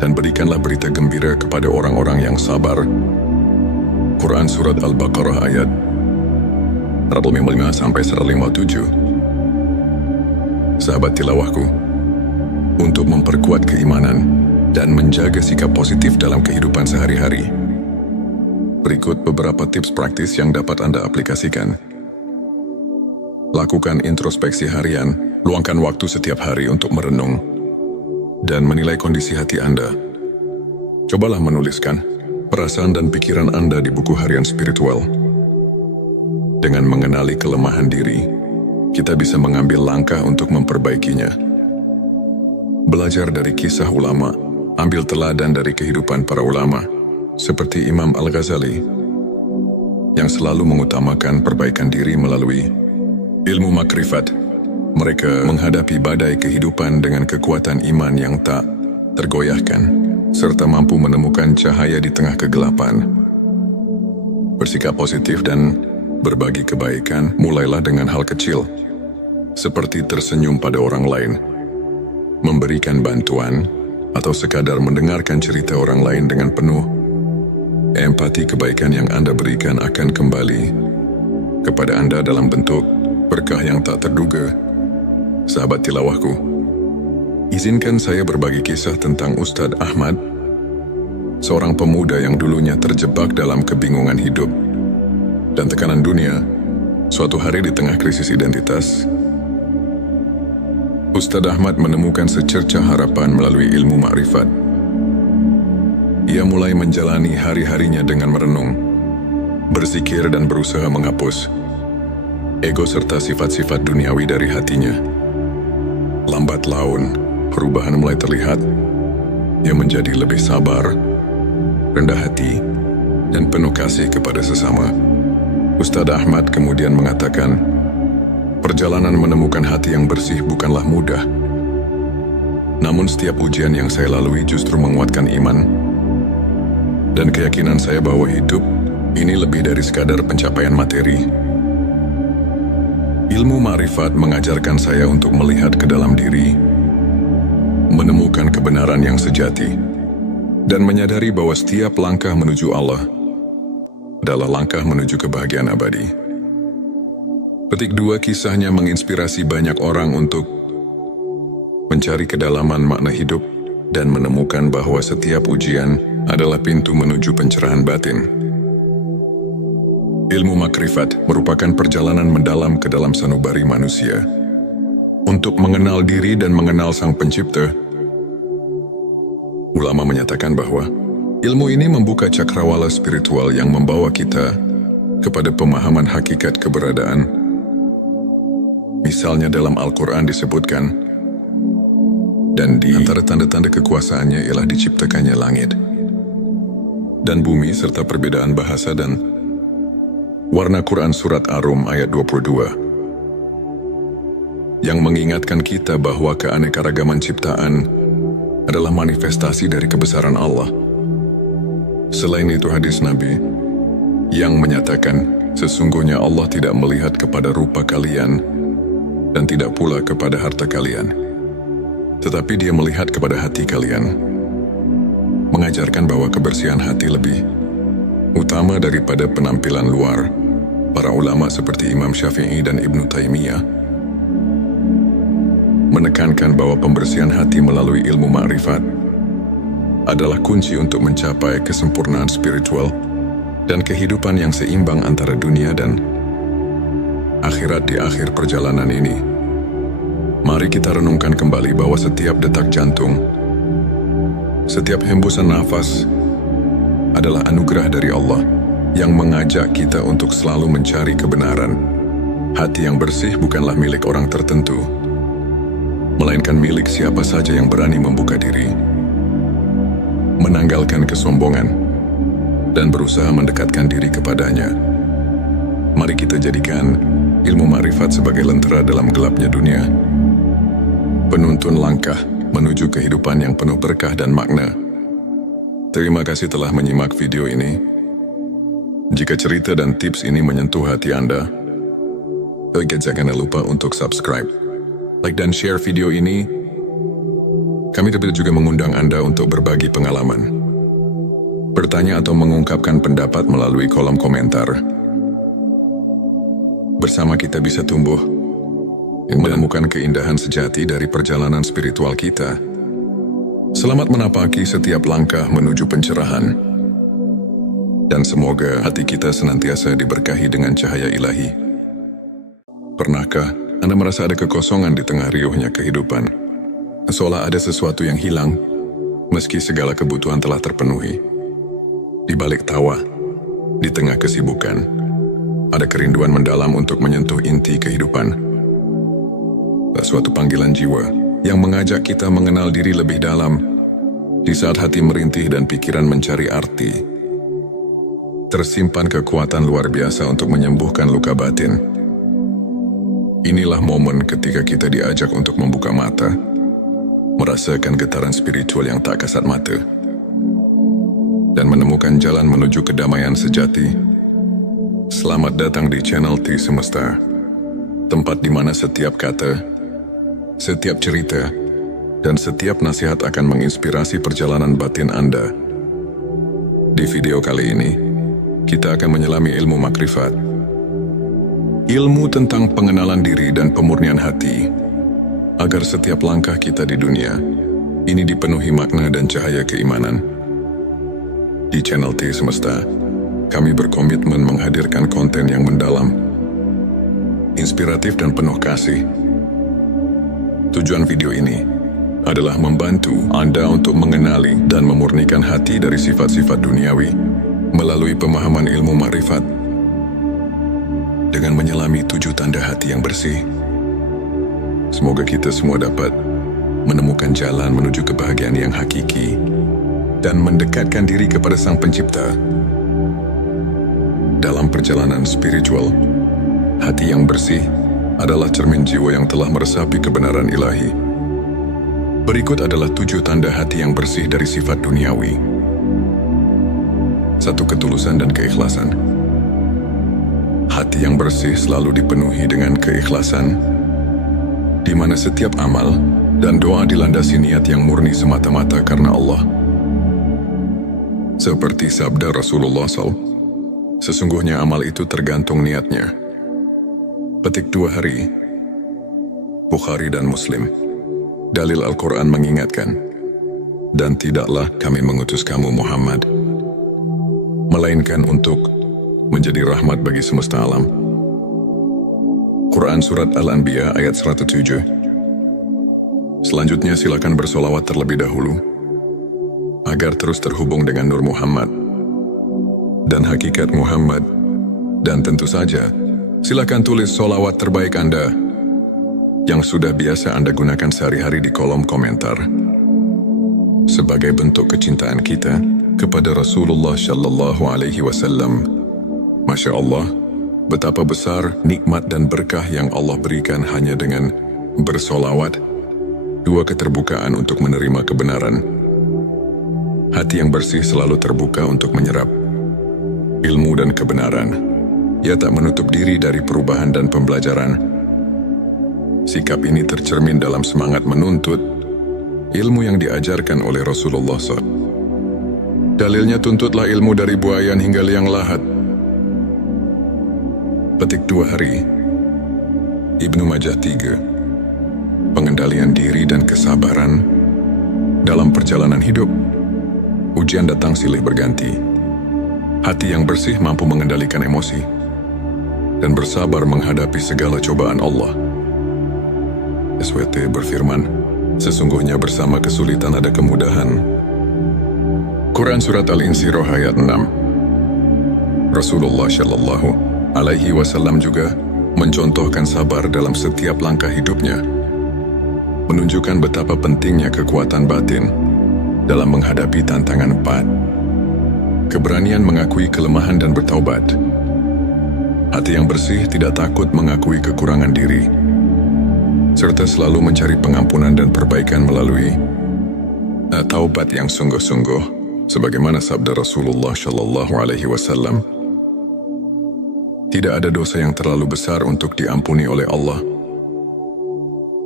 dan berikanlah berita gembira kepada orang-orang yang sabar. Quran Surat Al-Baqarah ayat 155-157. Sahabat tilawahku, untuk memperkuat keimanan dan menjaga sikap positif dalam kehidupan sehari-hari, berikut beberapa tips praktis yang dapat Anda aplikasikan. Lakukan introspeksi harian, luangkan waktu setiap hari untuk merenung dan menilai kondisi hati Anda. Cobalah menuliskan perasaan dan pikiran Anda di buku harian spiritual. Dengan mengenali kelemahan diri, kita bisa mengambil langkah untuk memperbaikinya. Belajar dari kisah ulama, ambil teladan dari kehidupan para ulama, seperti Imam Al-Ghazali, yang selalu mengutamakan perbaikan diri melalui ilmu makrifat. Mereka menghadapi badai kehidupan dengan kekuatan iman yang tak tergoyahkan, serta mampu menemukan cahaya di tengah kegelapan. Bersikap positif dan berbagi kebaikan mulailah dengan hal kecil, seperti tersenyum pada orang lain, memberikan bantuan, atau sekadar mendengarkan cerita orang lain dengan penuh empati. Kebaikan yang Anda berikan akan kembali kepada Anda dalam bentuk berkah yang tak terduga. Sahabat tilawahku, izinkan saya berbagi kisah tentang Ustadz Ahmad, seorang pemuda yang dulunya terjebak dalam kebingungan hidup dan tekanan dunia. Suatu hari di tengah krisis identitas, Ustadz Ahmad menemukan secercah harapan melalui ilmu makrifat. Ia mulai menjalani hari-harinya dengan merenung, berzikir dan berusaha menghapus ego serta sifat-sifat duniawi dari hatinya. Lambat laun, perubahan mulai terlihat. Ia menjadi lebih sabar, rendah hati, dan penuh kasih kepada sesama. Ustadz Ahmad kemudian mengatakan, perjalanan menemukan hati yang bersih bukanlah mudah. Namun setiap ujian yang saya lalui justru menguatkan iman dan keyakinan saya bahwa hidup ini lebih dari sekadar pencapaian materi. Ilmu makrifat mengajarkan saya untuk melihat ke dalam diri, menemukan kebenaran yang sejati, dan menyadari bahwa setiap langkah menuju Allah adalah langkah menuju kebahagiaan abadi. Petik 2, kisahnya menginspirasi banyak orang untuk mencari kedalaman makna hidup dan menemukan bahwa setiap ujian adalah pintu menuju pencerahan batin. Ilmu makrifat merupakan perjalanan mendalam ke dalam sanubari manusia untuk mengenal diri dan mengenal Sang Pencipta. Ulama menyatakan bahwa ilmu ini membuka cakrawala spiritual yang membawa kita kepada pemahaman hakikat keberadaan. Misalnya dalam Al-Quran disebutkan, dan di antara tanda-tanda kekuasaannya ialah diciptakannya langit dan bumi serta perbedaan bahasa dan warna. Quran Surat Ar-Rum ayat 22 yang mengingatkan kita bahwa keanekaragaman ciptaan adalah manifestasi dari kebesaran Allah. Selain itu hadis Nabi yang menyatakan, sesungguhnya Allah tidak melihat kepada rupa kalian dan tidak pula kepada harta kalian, tetapi Dia melihat kepada hati kalian, mengajarkan bahwa kebersihan hati lebih utama daripada penampilan luar. Para ulama seperti Imam Syafi'i dan Ibnu Taimiyah menekankan bahwa pembersihan hati melalui ilmu makrifat adalah kunci untuk mencapai kesempurnaan spiritual dan kehidupan yang seimbang antara dunia dan akhirat. Di akhir perjalanan ini, mari kita renungkan kembali bahwa setiap detak jantung, setiap hembusan nafas adalah anugerah dari Allah yang mengajak kita untuk selalu mencari kebenaran. Hati yang bersih bukanlah milik orang tertentu, melainkan milik siapa saja yang berani membuka diri, menanggalkan kesombongan, dan berusaha mendekatkan diri kepadanya. Mari kita jadikan ilmu makrifat sebagai lentera dalam gelapnya dunia, penuntun langkah menuju kehidupan yang penuh berkah dan makna. Terima kasih telah menyimak video ini. Jika cerita dan tips ini menyentuh hati Anda, jangan lupa untuk subscribe, like dan share video ini. Kami juga mengundang Anda untuk berbagi pengalaman, bertanya atau mengungkapkan pendapat melalui kolom komentar. Bersama kita bisa tumbuh, menemukan keindahan sejati dari perjalanan spiritual kita. Selamat menapaki setiap langkah menuju pencerahan. Dan semoga hati kita senantiasa diberkahi dengan cahaya ilahi. Pernahkah Anda merasa ada kekosongan di tengah riuhnya kehidupan? Seolah ada sesuatu yang hilang, Meski segala kebutuhan telah terpenuhi, di balik tawa, di tengah kesibukan, ada kerinduan mendalam untuk menyentuh inti kehidupan. Suatu panggilan jiwa yang mengajak kita mengenal diri lebih dalam di saat hati merintih dan pikiran mencari arti. Tersimpan kekuatan luar biasa untuk menyembuhkan luka batin. Inilah momen ketika kita diajak untuk membuka mata, merasakan getaran spiritual yang tak kasat mata, dan menemukan jalan menuju kedamaian sejati. Selamat datang di channel T Semesta, tempat di mana setiap kata, setiap cerita, dan setiap nasihat akan menginspirasi perjalanan batin Anda. Di video kali ini, kita akan menyelami ilmu makrifat. Ilmu tentang pengenalan diri dan pemurnian hati, agar setiap langkah kita di dunia ini dipenuhi makna dan cahaya keimanan. Di channel T Semesta, kami berkomitmen menghadirkan konten yang mendalam, inspiratif dan penuh kasih. Tujuan video ini adalah membantu Anda untuk mengenali dan memurnikan hati dari sifat-sifat duniawi melalui pemahaman ilmu makrifat. Dengan menyelami 7 tanda hati yang bersih, semoga kita semua dapat menemukan jalan menuju kebahagiaan yang hakiki dan mendekatkan diri kepada Sang Pencipta. Dalam perjalanan spiritual, hati yang bersih adalah cermin jiwa yang telah meresapi kebenaran ilahi. Berikut adalah 7 tanda hati yang bersih dari sifat duniawi. 1. Ketulusan dan keikhlasan. Hati yang bersih selalu dipenuhi dengan keikhlasan, di mana setiap amal dan doa dilandasi niat yang murni semata-mata karena Allah. Seperti sabda Rasulullah SAW, sesungguhnya amal itu tergantung niatnya. Petik 2 hari, Bukhari dan Muslim. Dalil Al-Quran mengingatkan, dan tidaklah kami mengutus kamu Muhammad, melainkan untuk menjadi rahmat bagi semesta alam. Quran Surat Al-Anbiya ayat 107. Selanjutnya silakan bersolawat terlebih dahulu, agar terus terhubung dengan Nur Muhammad dan hakikat Muhammad, dan tentu saja silakan tulis solawat terbaik Anda yang sudah biasa Anda gunakan sehari-hari di kolom komentar sebagai bentuk kecintaan kita kepada Rasulullah Shallallahu Alaihi Wasallam. Masya Allah, betapa besar nikmat dan berkah yang Allah berikan hanya dengan bersolawat. 2. Keterbukaan untuk menerima kebenaran. Hati yang bersih selalu terbuka untuk menyerap ilmu dan kebenaran. Ia tak menutup diri dari perubahan dan pembelajaran. Sikap ini tercermin dalam semangat menuntut ilmu yang diajarkan oleh Rasulullah SAW. Dalilnya, tuntutlah ilmu dari buayan hingga liang lahat. Petik 2 hari, Ibnu Majah 3. Pengendalian diri dan kesabaran dalam perjalanan hidup. Ujian datang silih berganti. Hati yang bersih mampu mengendalikan emosi dan bersabar menghadapi segala cobaan Allah. SWT berfirman, sesungguhnya bersama kesulitan ada kemudahan. Quran Surat Al-Insyirah ayat 6. Rasulullah Shallallahu Alaihi Wasallam juga mencontohkan sabar dalam setiap langkah hidupnya, menunjukkan betapa pentingnya kekuatan batin dalam menghadapi tantangan 4. Keberanian mengakui kelemahan dan bertaubat. Hati yang bersih tidak takut mengakui kekurangan diri, serta selalu mencari pengampunan dan perbaikan melalui taubat yang sungguh-sungguh, sebagaimana sabda Rasulullah Shallallahu Alaihi Wasallam. Tidak ada dosa yang terlalu besar untuk diampuni oleh Allah,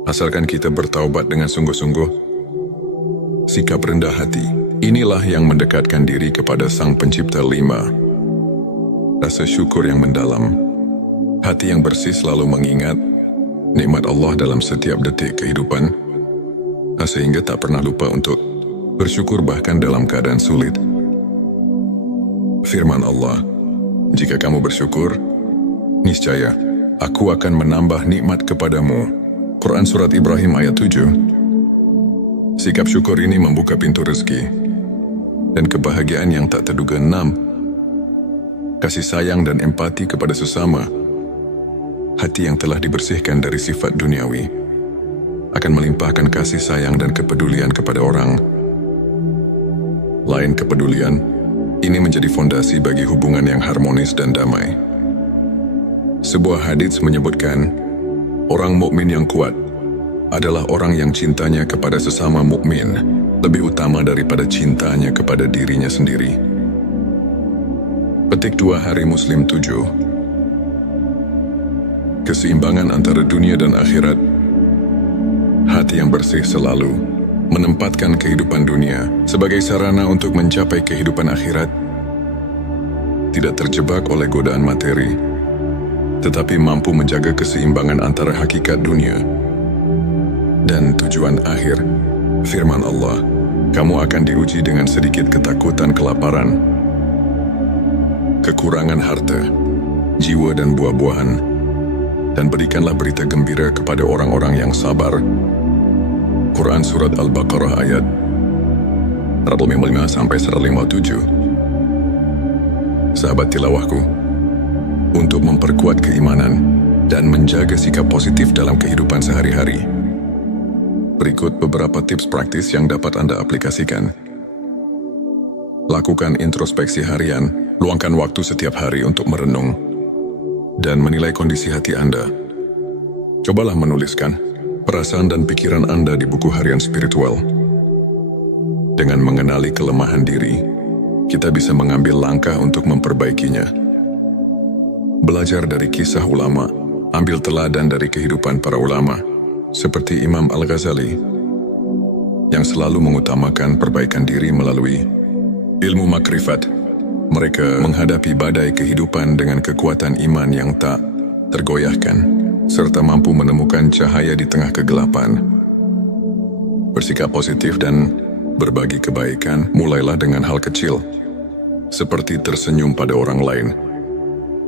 asalkan kita bertaubat dengan sungguh-sungguh. Sikap rendah hati, inilah yang mendekatkan diri kepada Sang Pencipta. 5. Rasa syukur yang mendalam. Hati yang bersih selalu mengingat nikmat Allah dalam setiap detik kehidupan, sehingga tak pernah lupa untuk bersyukur bahkan dalam keadaan sulit. Firman Allah, jika kamu bersyukur, niscaya aku akan menambah nikmat kepadamu. Quran Surat Ibrahim ayat 7. Sikap syukur ini membuka pintu rezeki dan kebahagiaan yang tak terduga. 6. Kasih sayang dan empati kepada sesama. Hati yang telah dibersihkan dari sifat duniawi akan melimpahkan kasih sayang dan kepedulian kepada orang lain. Kepedulian ini menjadi fondasi bagi hubungan yang harmonis dan damai. Sebuah hadits menyebutkan, orang mukmin yang kuat adalah orang yang cintanya kepada sesama mukmin lebih utama daripada cintanya kepada dirinya sendiri. Petik 2 Hari Muslim 7. Keseimbangan antara dunia dan akhirat. Hati yang bersih selalu menempatkan kehidupan dunia sebagai sarana untuk mencapai kehidupan akhirat. Tidak terjebak oleh godaan materi, tetapi mampu menjaga keseimbangan antara hakikat dunia dan tujuan akhir. Firman Allah, kamu akan diuji dengan sedikit ketakutan, kelaparan, kekurangan harta, jiwa dan buah-buahan, dan berikanlah berita gembira kepada orang-orang yang sabar. Quran Surat Al-Baqarah ayat 155-157. Sahabat tilawahku, untuk memperkuat keimanan dan menjaga sikap positif dalam kehidupan sehari-hari, berikut beberapa tips praktis yang dapat Anda aplikasikan. Lakukan introspeksi harian. Luangkan waktu setiap hari untuk merenung dan menilai kondisi hati Anda. Cobalah menuliskan perasaan dan pikiran Anda di buku harian spiritual. Dengan mengenali kelemahan diri, kita bisa mengambil langkah untuk memperbaikinya. Belajar dari kisah ulama. Ambil teladan dari kehidupan para ulama, seperti Imam Al-Ghazali, yang selalu mengutamakan perbaikan diri melalui ilmu makrifat. Mereka menghadapi badai kehidupan dengan kekuatan iman yang tak tergoyahkan, serta mampu menemukan cahaya di tengah kegelapan. Bersikap positif dan berbagi kebaikan mulailah dengan hal kecil, seperti tersenyum pada orang lain,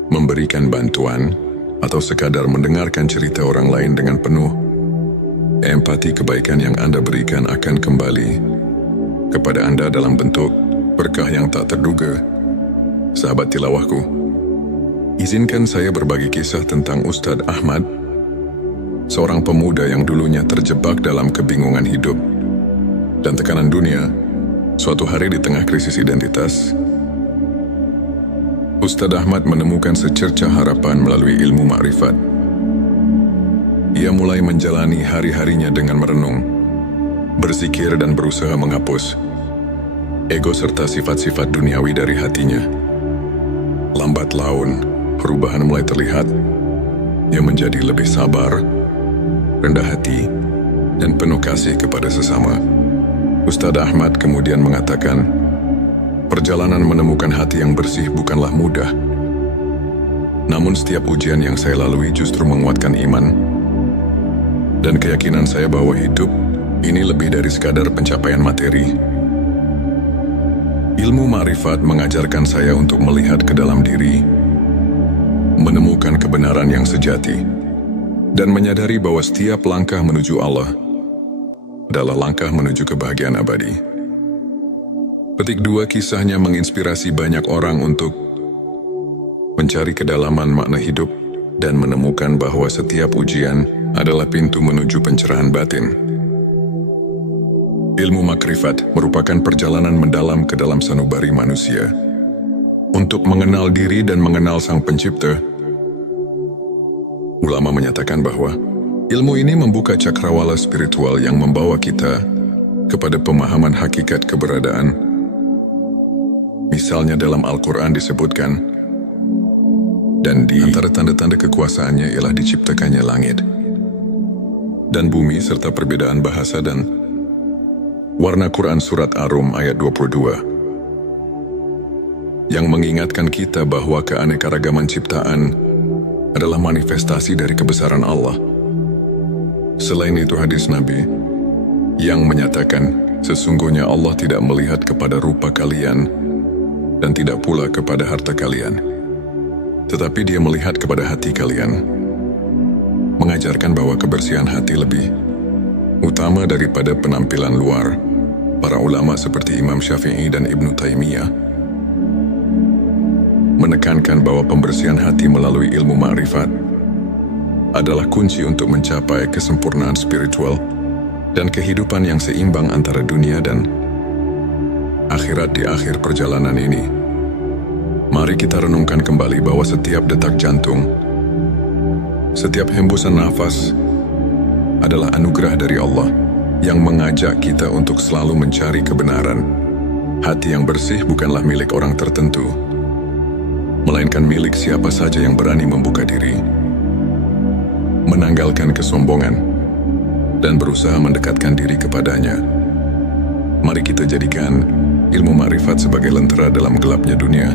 memberikan bantuan, atau sekadar mendengarkan cerita orang lain dengan penuh empati. Kebaikan yang Anda berikan akan kembali kepada Anda dalam bentuk berkah yang tak terduga. Sahabat tilawahku, izinkan saya berbagi kisah tentang Ustadz Ahmad, seorang pemuda yang dulunya terjebak dalam kebingungan hidup dan tekanan dunia. Suatu hari di tengah krisis identitas, Ustadz Ahmad menemukan secercah harapan melalui ilmu makrifat. Ia mulai menjalani hari-harinya dengan merenung, berzikir dan berusaha menghapus ego serta sifat-sifat duniawi dari hatinya. Lambat laun, perubahan mulai terlihat. Ia menjadi lebih sabar, rendah hati, dan penuh kasih kepada sesama. Ustadz Ahmad kemudian mengatakan, perjalanan menemukan hati yang bersih bukanlah mudah. Namun setiap ujian yang saya lalui justru menguatkan iman dan keyakinan saya bahwa hidup ini lebih dari sekadar pencapaian materi. Ilmu makrifat mengajarkan saya untuk melihat ke dalam diri, menemukan kebenaran yang sejati, dan menyadari bahwa setiap langkah menuju Allah adalah langkah menuju kebahagiaan abadi. Petik 2, kisahnya menginspirasi banyak orang untuk mencari kedalaman makna hidup dan menemukan bahwa setiap ujian adalah pintu menuju pencerahan batin. Ilmu makrifat merupakan perjalanan mendalam ke dalam sanubari manusia untuk mengenal diri dan mengenal Sang Pencipta. Ulama menyatakan bahwa ilmu ini membuka cakrawala spiritual yang membawa kita kepada pemahaman hakikat keberadaan. Misalnya dalam Al-Quran disebutkan, dan di antara tanda-tanda kekuasaannya ialah diciptakannya langit dan bumi serta perbedaan bahasa dan warna. Quran Surat Ar-Rum ayat 22, yang mengingatkan kita bahwa keanekaragaman ciptaan adalah manifestasi dari kebesaran Allah. Selain itu hadis Nabi yang menyatakan, sesungguhnya Allah tidak melihat kepada rupa kalian dan tidak pula kepada harta kalian, tetapi Dia melihat kepada hati kalian, mengajarkan bahwa kebersihan hati lebih Utama daripada penampilan luar, para ulama seperti Imam Syafi'i dan Ibnu Taimiyah menekankan bahwa pembersihan hati melalui ilmu ma'rifat adalah kunci untuk mencapai kesempurnaan spiritual dan kehidupan yang seimbang antara dunia dan akhirat di akhir perjalanan ini. Mari kita renungkan kembali bahwa setiap detak jantung, setiap hembusan nafas adalah anugerah dari Allah yang mengajak kita untuk selalu mencari kebenaran. Hati yang bersih bukanlah milik orang tertentu, melainkan milik siapa saja yang berani membuka diri, menanggalkan kesombongan, dan berusaha mendekatkan diri kepadanya. Mari kita jadikan ilmu ma'rifat sebagai lentera dalam gelapnya dunia,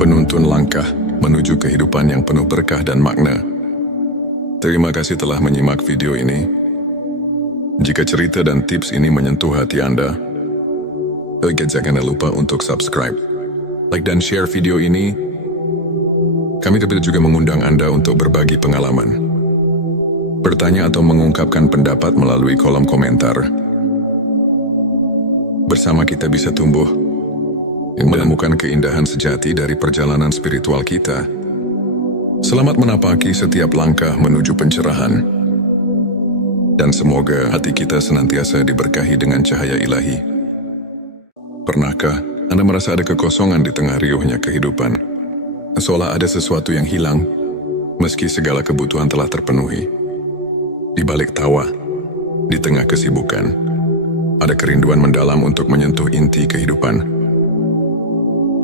penuntun langkah menuju kehidupan yang penuh berkah dan makna. Terima kasih telah menyimak video ini. Jika cerita dan tips ini menyentuh hati Anda, jangan lupa untuk subscribe, like dan share video ini. Kami juga mengundang Anda untuk berbagi pengalaman, bertanya atau mengungkapkan pendapat melalui kolom komentar. Bersama kita bisa tumbuh menemukan keindahan sejati dari perjalanan spiritual kita. Selamat menapaki setiap langkah menuju pencerahan. Dan semoga hati kita senantiasa diberkahi dengan cahaya ilahi. Pernahkah Anda merasa ada kekosongan di tengah riuhnya kehidupan? Seolah ada sesuatu yang hilang, meski segala kebutuhan telah terpenuhi. Di balik tawa, di tengah kesibukan, ada kerinduan mendalam untuk menyentuh inti kehidupan.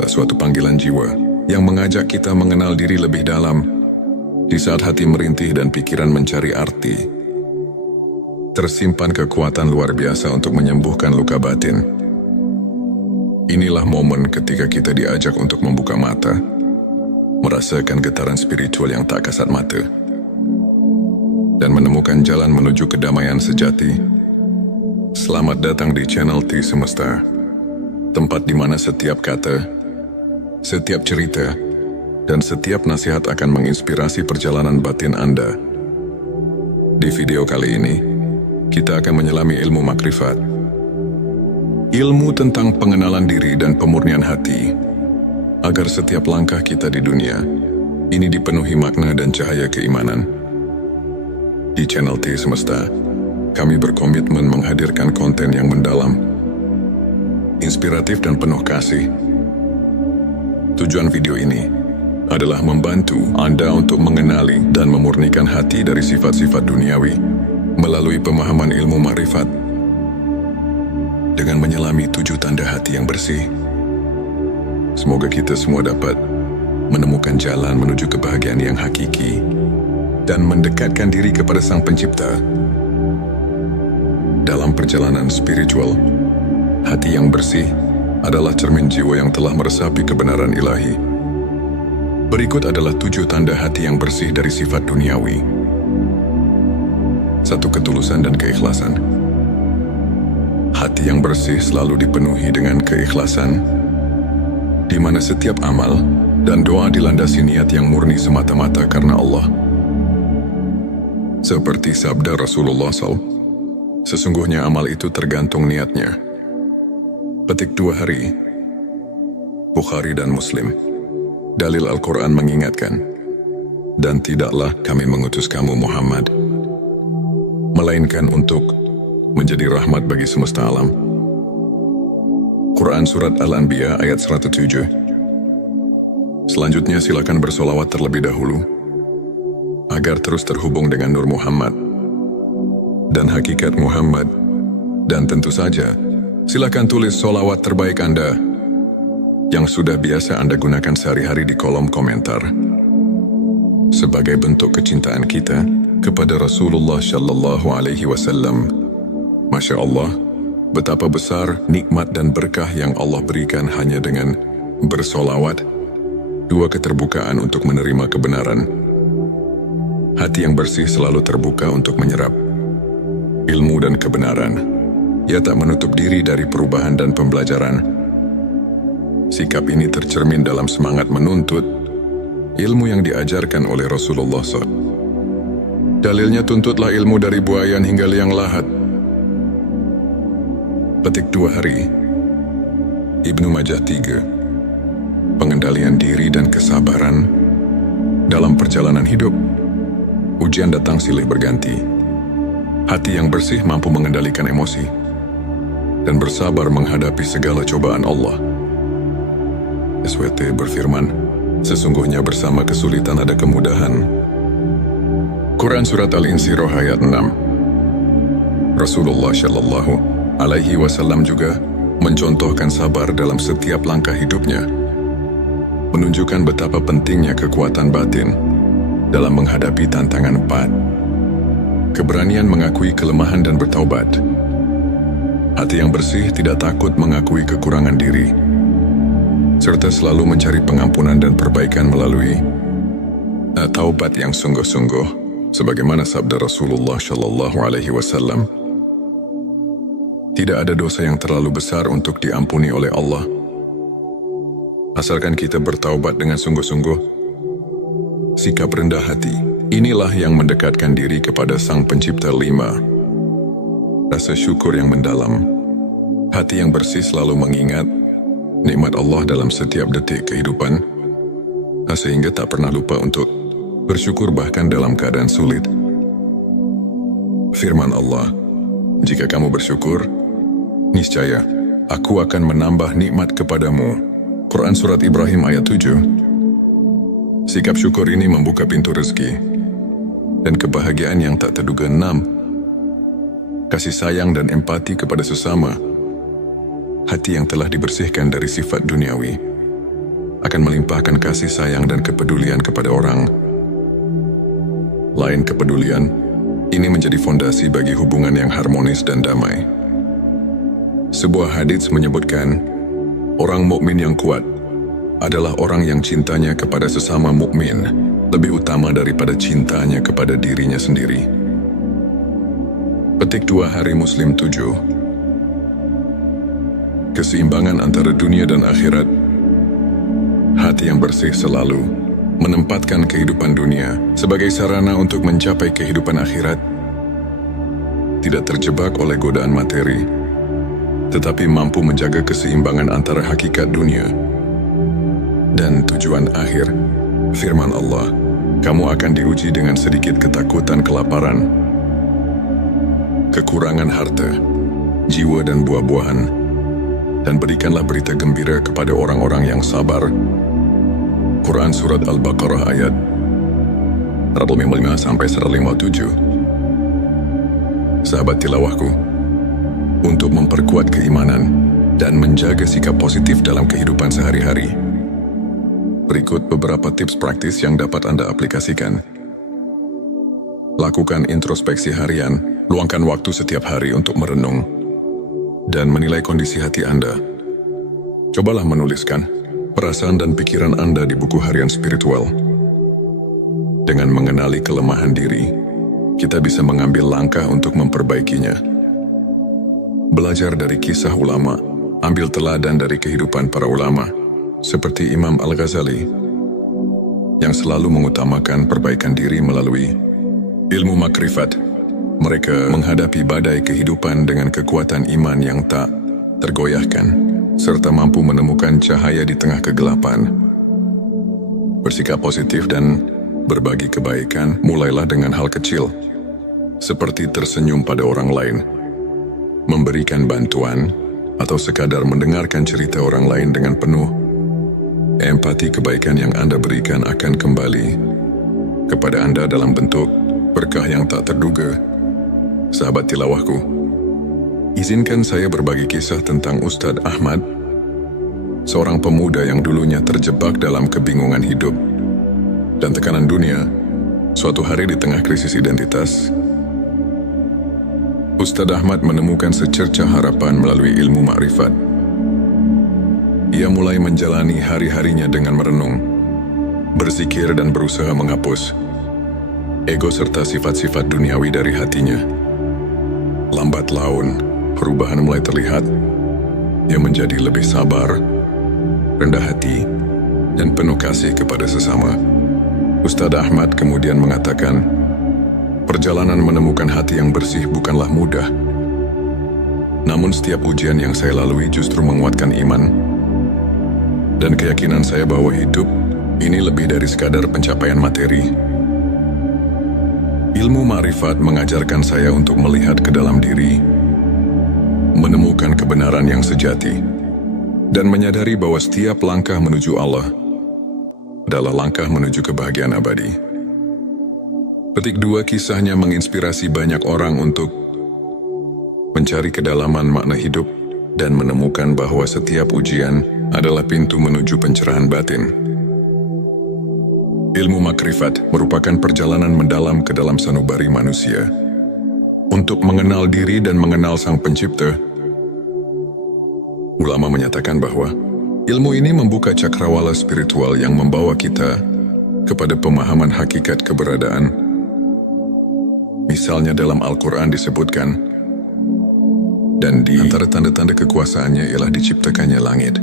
Suatu panggilan jiwa yang mengajak kita mengenal diri lebih dalam. Di saat hati merintih dan pikiran mencari arti, tersimpan kekuatan luar biasa untuk menyembuhkan luka batin. Inilah momen ketika kita diajak untuk membuka mata, merasakan getaran spiritual yang tak kasat mata, dan menemukan jalan menuju kedamaian sejati. Selamat datang di channel T Semesta, tempat di mana setiap kata, setiap cerita, dan setiap nasihat akan menginspirasi perjalanan batin Anda. Di video kali ini, kita akan menyelami ilmu makrifat. Ilmu tentang pengenalan diri dan pemurnian hati, agar setiap langkah kita di dunia ini dipenuhi makna dan cahaya keimanan. Di channel T Semesta, kami berkomitmen menghadirkan konten yang mendalam, inspiratif dan penuh kasih. Tujuan video ini adalah membantu Anda untuk mengenali dan memurnikan hati dari sifat-sifat duniawi melalui pemahaman ilmu ma'rifat. Dengan menyelami 7 tanda hati yang bersih, semoga kita semua dapat menemukan jalan menuju kebahagiaan yang hakiki dan mendekatkan diri kepada Sang Pencipta. Dalam perjalanan spiritual, hati yang bersih adalah cermin jiwa yang telah meresapi kebenaran ilahi. Berikut adalah 7 tanda hati yang bersih dari sifat duniawi. 1. Ketulusan dan keikhlasan. Hati yang bersih selalu dipenuhi dengan keikhlasan, di mana setiap amal dan doa dilandasi niat yang murni semata-mata karena Allah. Seperti sabda Rasulullah SAW, sesungguhnya amal itu tergantung niatnya. Petik 2 hari, Bukhari dan Muslim. Dalil Al-Quran mengingatkan, dan tidaklah kami mengutus kamu Muhammad, melainkan untuk menjadi rahmat bagi semesta alam. Quran Surat Al-Anbiya ayat 107. Selanjutnya silakan bersolawat terlebih dahulu, agar terus terhubung dengan Nur Muhammad dan hakikat Muhammad. Dan tentu saja, silakan tulis solawat terbaik Anda yang sudah biasa Anda gunakan sehari-hari di kolom komentar, sebagai bentuk kecintaan kita kepada Rasulullah Shallallahu Alaihi Wasallam. Masya Allah, betapa besar nikmat dan berkah yang Allah berikan hanya dengan bersolawat. 2. Keterbukaan untuk menerima kebenaran. Hati yang bersih selalu terbuka untuk menyerap ilmu dan kebenaran. Ia tak menutup diri dari perubahan dan pembelajaran. Sikap ini tercermin dalam semangat menuntut ilmu yang diajarkan oleh Rasulullah SAW. Dalilnya tuntutlah ilmu dari buayan hingga liang lahat. Petik 2 hari. Ibnu Majah 3. Pengendalian diri dan kesabaran dalam perjalanan hidup. Ujian datang silih berganti. Hati yang bersih mampu mengendalikan emosi dan bersabar menghadapi segala cobaan Allah. SWT berfirman, sesungguhnya bersama kesulitan ada kemudahan. Quran Surat Al-Insyirah ayat 6. Rasulullah Shallallahu Alaihi Wasallam juga mencontohkan sabar dalam setiap langkah hidupnya, menunjukkan betapa pentingnya kekuatan batin dalam menghadapi tantangan empat. Keberanian mengakui kelemahan dan bertaubat. Hati yang bersih tidak takut mengakui kekurangan diri, serta selalu mencari pengampunan dan perbaikan melalui taubat yang sungguh-sungguh. Sebagaimana sabda Rasulullah Shallallahu Alaihi Wasallam, tidak ada dosa yang terlalu besar untuk diampuni oleh Allah, asalkan kita bertaubat dengan sungguh-sungguh. Sikap rendah hati, inilah yang mendekatkan diri kepada Sang Pencipta. 5. Rasa syukur yang mendalam. Hati yang bersih selalu mengingat nikmat Allah dalam setiap detik kehidupan, sehingga tak pernah lupa untuk bersyukur bahkan dalam keadaan sulit. Firman Allah, jika kamu bersyukur, niscaya aku akan menambah nikmat kepadamu. Quran Surat Ibrahim ayat 7. Sikap syukur ini membuka pintu rezeki dan kebahagiaan yang tak terduga. 6. Kasih sayang dan empati kepada sesama. Hati yang telah dibersihkan dari sifat duniawi akan melimpahkan kasih sayang dan kepedulian kepada orang lain. Kepedulian ini menjadi fondasi bagi hubungan yang harmonis dan damai. Sebuah hadits menyebutkan, orang mukmin yang kuat adalah orang yang cintanya kepada sesama mukmin lebih utama daripada cintanya kepada dirinya sendiri. Petik 2 hari Muslim 7. Keseimbangan antara dunia dan akhirat. Hati yang bersih selalu menempatkan kehidupan dunia sebagai sarana untuk mencapai kehidupan akhirat. Tidak terjebak oleh godaan materi, tetapi mampu menjaga keseimbangan antara hakikat dunia dan tujuan akhir. Firman Allah, kamu akan diuji dengan sedikit ketakutan, kelaparan, kekurangan harta, jiwa dan buah-buahan, dan berikanlah berita gembira kepada orang-orang yang sabar. Quran Surat Al-Baqarah ayat 155-157. Sahabat tilawahku, untuk memperkuat keimanan dan menjaga sikap positif dalam kehidupan sehari-hari, berikut beberapa tips praktis yang dapat Anda aplikasikan. Lakukan introspeksi harian, luangkan waktu setiap hari untuk merenung dan menilai kondisi hati Anda. Cobalah menuliskan perasaan dan pikiran Anda di buku harian spiritual. Dengan mengenali kelemahan diri, kita bisa mengambil langkah untuk memperbaikinya. Belajar dari kisah ulama, ambil teladan dari kehidupan para ulama, seperti Imam Al-Ghazali, yang selalu mengutamakan perbaikan diri melalui ilmu makrifat. Mereka menghadapi badai kehidupan dengan kekuatan iman yang tak tergoyahkan, serta mampu menemukan cahaya di tengah kegelapan. Bersikap positif dan berbagi kebaikan mulailah dengan hal kecil, seperti tersenyum pada orang lain, memberikan bantuan, atau sekadar mendengarkan cerita orang lain dengan penuh empati. Kebaikan yang Anda berikan akan kembali kepada Anda dalam bentuk berkah yang tak terduga. Sahabat tilawahku, izinkan saya berbagi kisah tentang Ustadz Ahmad, seorang pemuda yang dulunya terjebak dalam kebingungan hidup dan tekanan dunia. Suatu hari di tengah krisis identitas, Ustadz Ahmad menemukan secercah harapan melalui ilmu makrifat. Ia mulai menjalani hari-harinya dengan merenung, berzikir dan berusaha menghapus ego serta sifat-sifat duniawi dari hatinya. Lambat laun, perubahan mulai terlihat. Ia menjadi lebih sabar, rendah hati, dan penuh kasih kepada sesama. Ustadz Ahmad kemudian mengatakan, Perjalanan menemukan hati yang bersih bukanlah mudah. Namun setiap ujian yang saya lalui justru menguatkan iman dan keyakinan saya bahwa hidup ini lebih dari sekadar pencapaian materi. Ilmu ma'rifat mengajarkan saya untuk melihat ke dalam diri, menemukan kebenaran yang sejati, dan menyadari bahwa setiap langkah menuju Allah adalah langkah menuju kebahagiaan abadi. Petik 2, kisahnya menginspirasi banyak orang untuk mencari kedalaman makna hidup dan menemukan bahwa setiap ujian adalah pintu menuju pencerahan batin. Ilmu makrifat merupakan perjalanan mendalam ke dalam sanubari manusia untuk mengenal diri dan mengenal Sang Pencipta. Ulama menyatakan bahwa ilmu ini membuka cakrawala spiritual yang membawa kita kepada pemahaman hakikat keberadaan. Misalnya dalam Al-Quran disebutkan, dan di antara tanda-tanda kekuasaannya ialah diciptakannya langit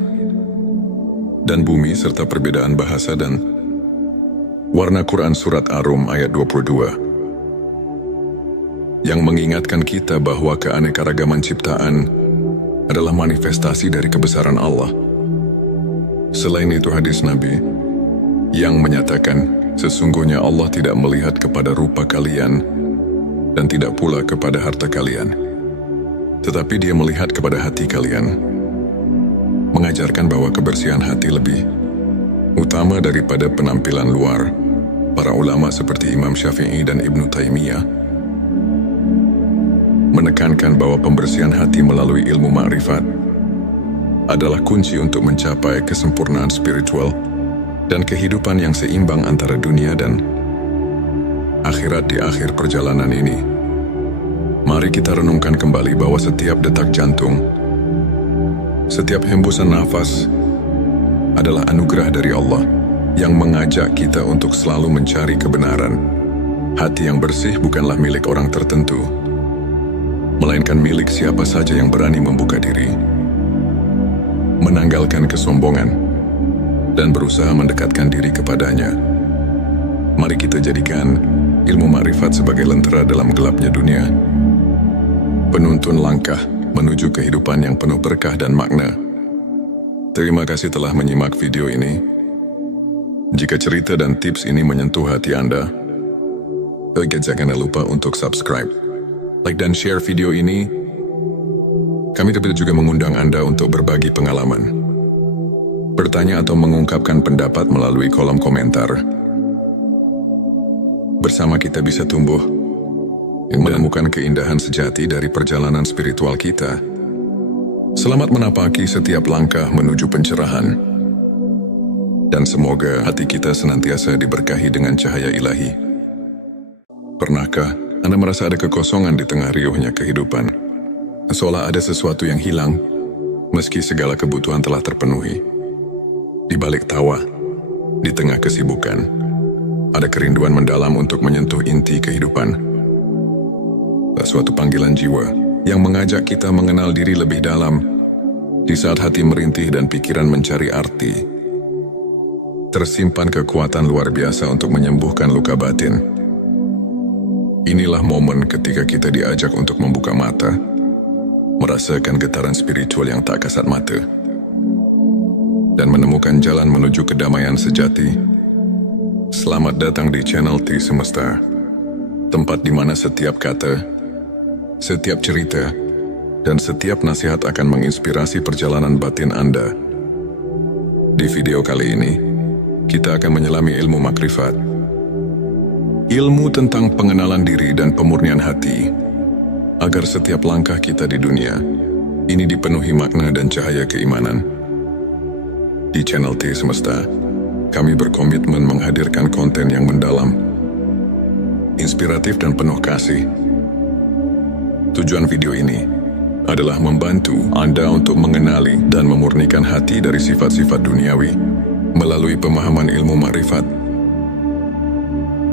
dan bumi serta perbedaan bahasa dan warna. Quran Surat Ar-Rum ayat 22 yang mengingatkan kita bahwa keanekaragaman ciptaan adalah manifestasi dari kebesaran Allah. Selain itu hadis Nabi yang menyatakan sesungguhnya Allah tidak melihat kepada rupa kalian dan tidak pula kepada harta kalian, tetapi Dia melihat kepada hati kalian, mengajarkan bahwa kebersihan hati lebih utama daripada penampilan luar. Para ulama seperti Imam Syafi'i dan Ibnu Taimiyah menekankan bahwa pembersihan hati melalui ilmu ma'rifat adalah kunci untuk mencapai kesempurnaan spiritual dan kehidupan yang seimbang antara dunia dan akhirat. Di akhir perjalanan ini, mari kita renungkan kembali bahwa setiap detak jantung, setiap hembusan nafas adalah anugerah dari Allah yang mengajak kita untuk selalu mencari kebenaran. Hati yang bersih bukanlah milik orang tertentu, melainkan milik siapa saja yang berani membuka diri, menanggalkan kesombongan, dan berusaha mendekatkan diri kepadanya. Mari kita jadikan ilmu ma'rifat sebagai lentera dalam gelapnya dunia, penuntun langkah menuju kehidupan yang penuh berkah dan makna. Terima kasih telah menyimak video ini. Jika cerita dan tips ini menyentuh hati Anda, jangan lupa untuk subscribe, like dan share video ini. Kami juga mengundang Anda untuk berbagi pengalaman, bertanya atau mengungkapkan pendapat melalui kolom komentar. Bersama kita bisa tumbuh dan menemukan keindahan sejati dari perjalanan spiritual kita. Selamat menapaki setiap langkah menuju pencerahan, dan semoga hati kita senantiasa diberkahi dengan cahaya ilahi. Pernahkah Anda merasa ada kekosongan di tengah riuhnya kehidupan? Seolah ada sesuatu yang hilang, meski segala kebutuhan telah terpenuhi. Di balik tawa, di tengah kesibukan, ada kerinduan mendalam untuk menyentuh inti kehidupan. Suatu panggilan jiwa yang mengajak kita mengenal diri lebih dalam. Di saat hati merintih dan pikiran mencari arti, tersimpan kekuatan luar biasa untuk menyembuhkan luka batin. Inilah momen ketika kita diajak untuk membuka mata, merasakan getaran spiritual yang tak kasat mata, dan menemukan jalan menuju kedamaian sejati. Selamat datang di channel T Semesta, tempat di mana setiap kata, setiap cerita, dan setiap nasihat akan menginspirasi perjalanan batin Anda. Di video kali ini, kita akan menyelami ilmu makrifat, ilmu tentang pengenalan diri dan pemurnian hati, agar setiap langkah kita di dunia ini dipenuhi makna dan cahaya keimanan. Di channel T Semesta, kami berkomitmen menghadirkan konten yang mendalam, inspiratif dan penuh kasih. Tujuan video ini adalah membantu Anda untuk mengenali dan memurnikan hati dari sifat-sifat duniawi melalui pemahaman ilmu ma'rifat.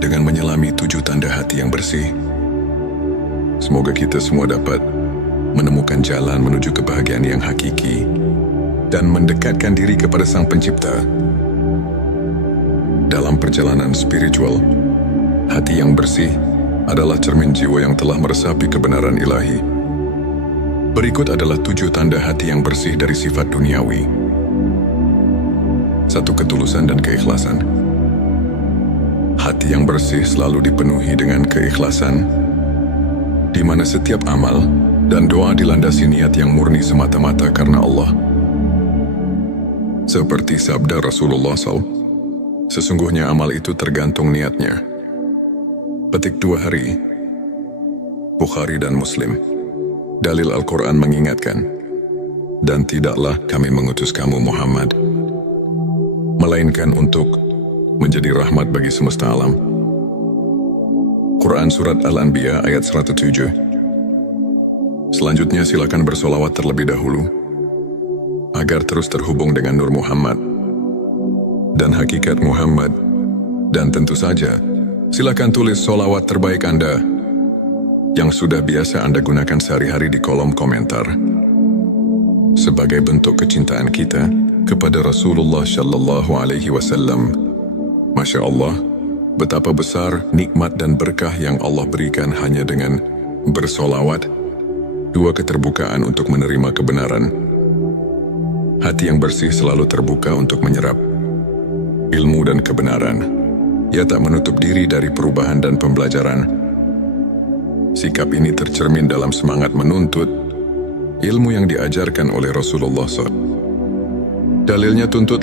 Dengan menyelami 7 tanda hati yang bersih, semoga kita semua dapat menemukan jalan menuju kebahagiaan yang hakiki dan mendekatkan diri kepada Sang Pencipta. Dalam perjalanan spiritual, hati yang bersih adalah cermin jiwa yang telah meresapi kebenaran ilahi. Berikut adalah 7 tanda hati yang bersih dari sifat duniawi. 1. Ketulusan dan keikhlasan. Hati yang bersih selalu dipenuhi dengan keikhlasan, di mana setiap amal dan doa dilandasi niat yang murni semata-mata karena Allah. Seperti sabda Rasulullah SAW, sesungguhnya amal itu tergantung niatnya. Petik 2 hari. Bukhari dan Muslim. Dalil Al-Quran mengingatkan, dan tidaklah kami mengutus kamu Muhammad, melainkan untuk menjadi rahmat bagi semesta alam. Quran Surat Al-Anbiya ayat 107. Selanjutnya silakan bersolawat terlebih dahulu, agar terus terhubung dengan Nur Muhammad dan hakikat Muhammad. Dan tentu saja, silakan tulis solawat terbaik Anda yang sudah biasa Anda gunakan sehari-hari di kolom komentar, sebagai bentuk kecintaan kita kepada Rasulullah Shallallahu Alaihi Wasallam. Masya Allah, betapa besar nikmat dan berkah yang Allah berikan hanya dengan bersolawat. 2. Keterbukaan untuk menerima kebenaran. Hati yang bersih selalu terbuka untuk menyerap ilmu dan kebenaran. Ia tak menutup diri dari perubahan dan pembelajaran. Sikap ini tercermin dalam semangat menuntut ilmu yang diajarkan oleh Rasulullah SAW. Dalilnya tuntut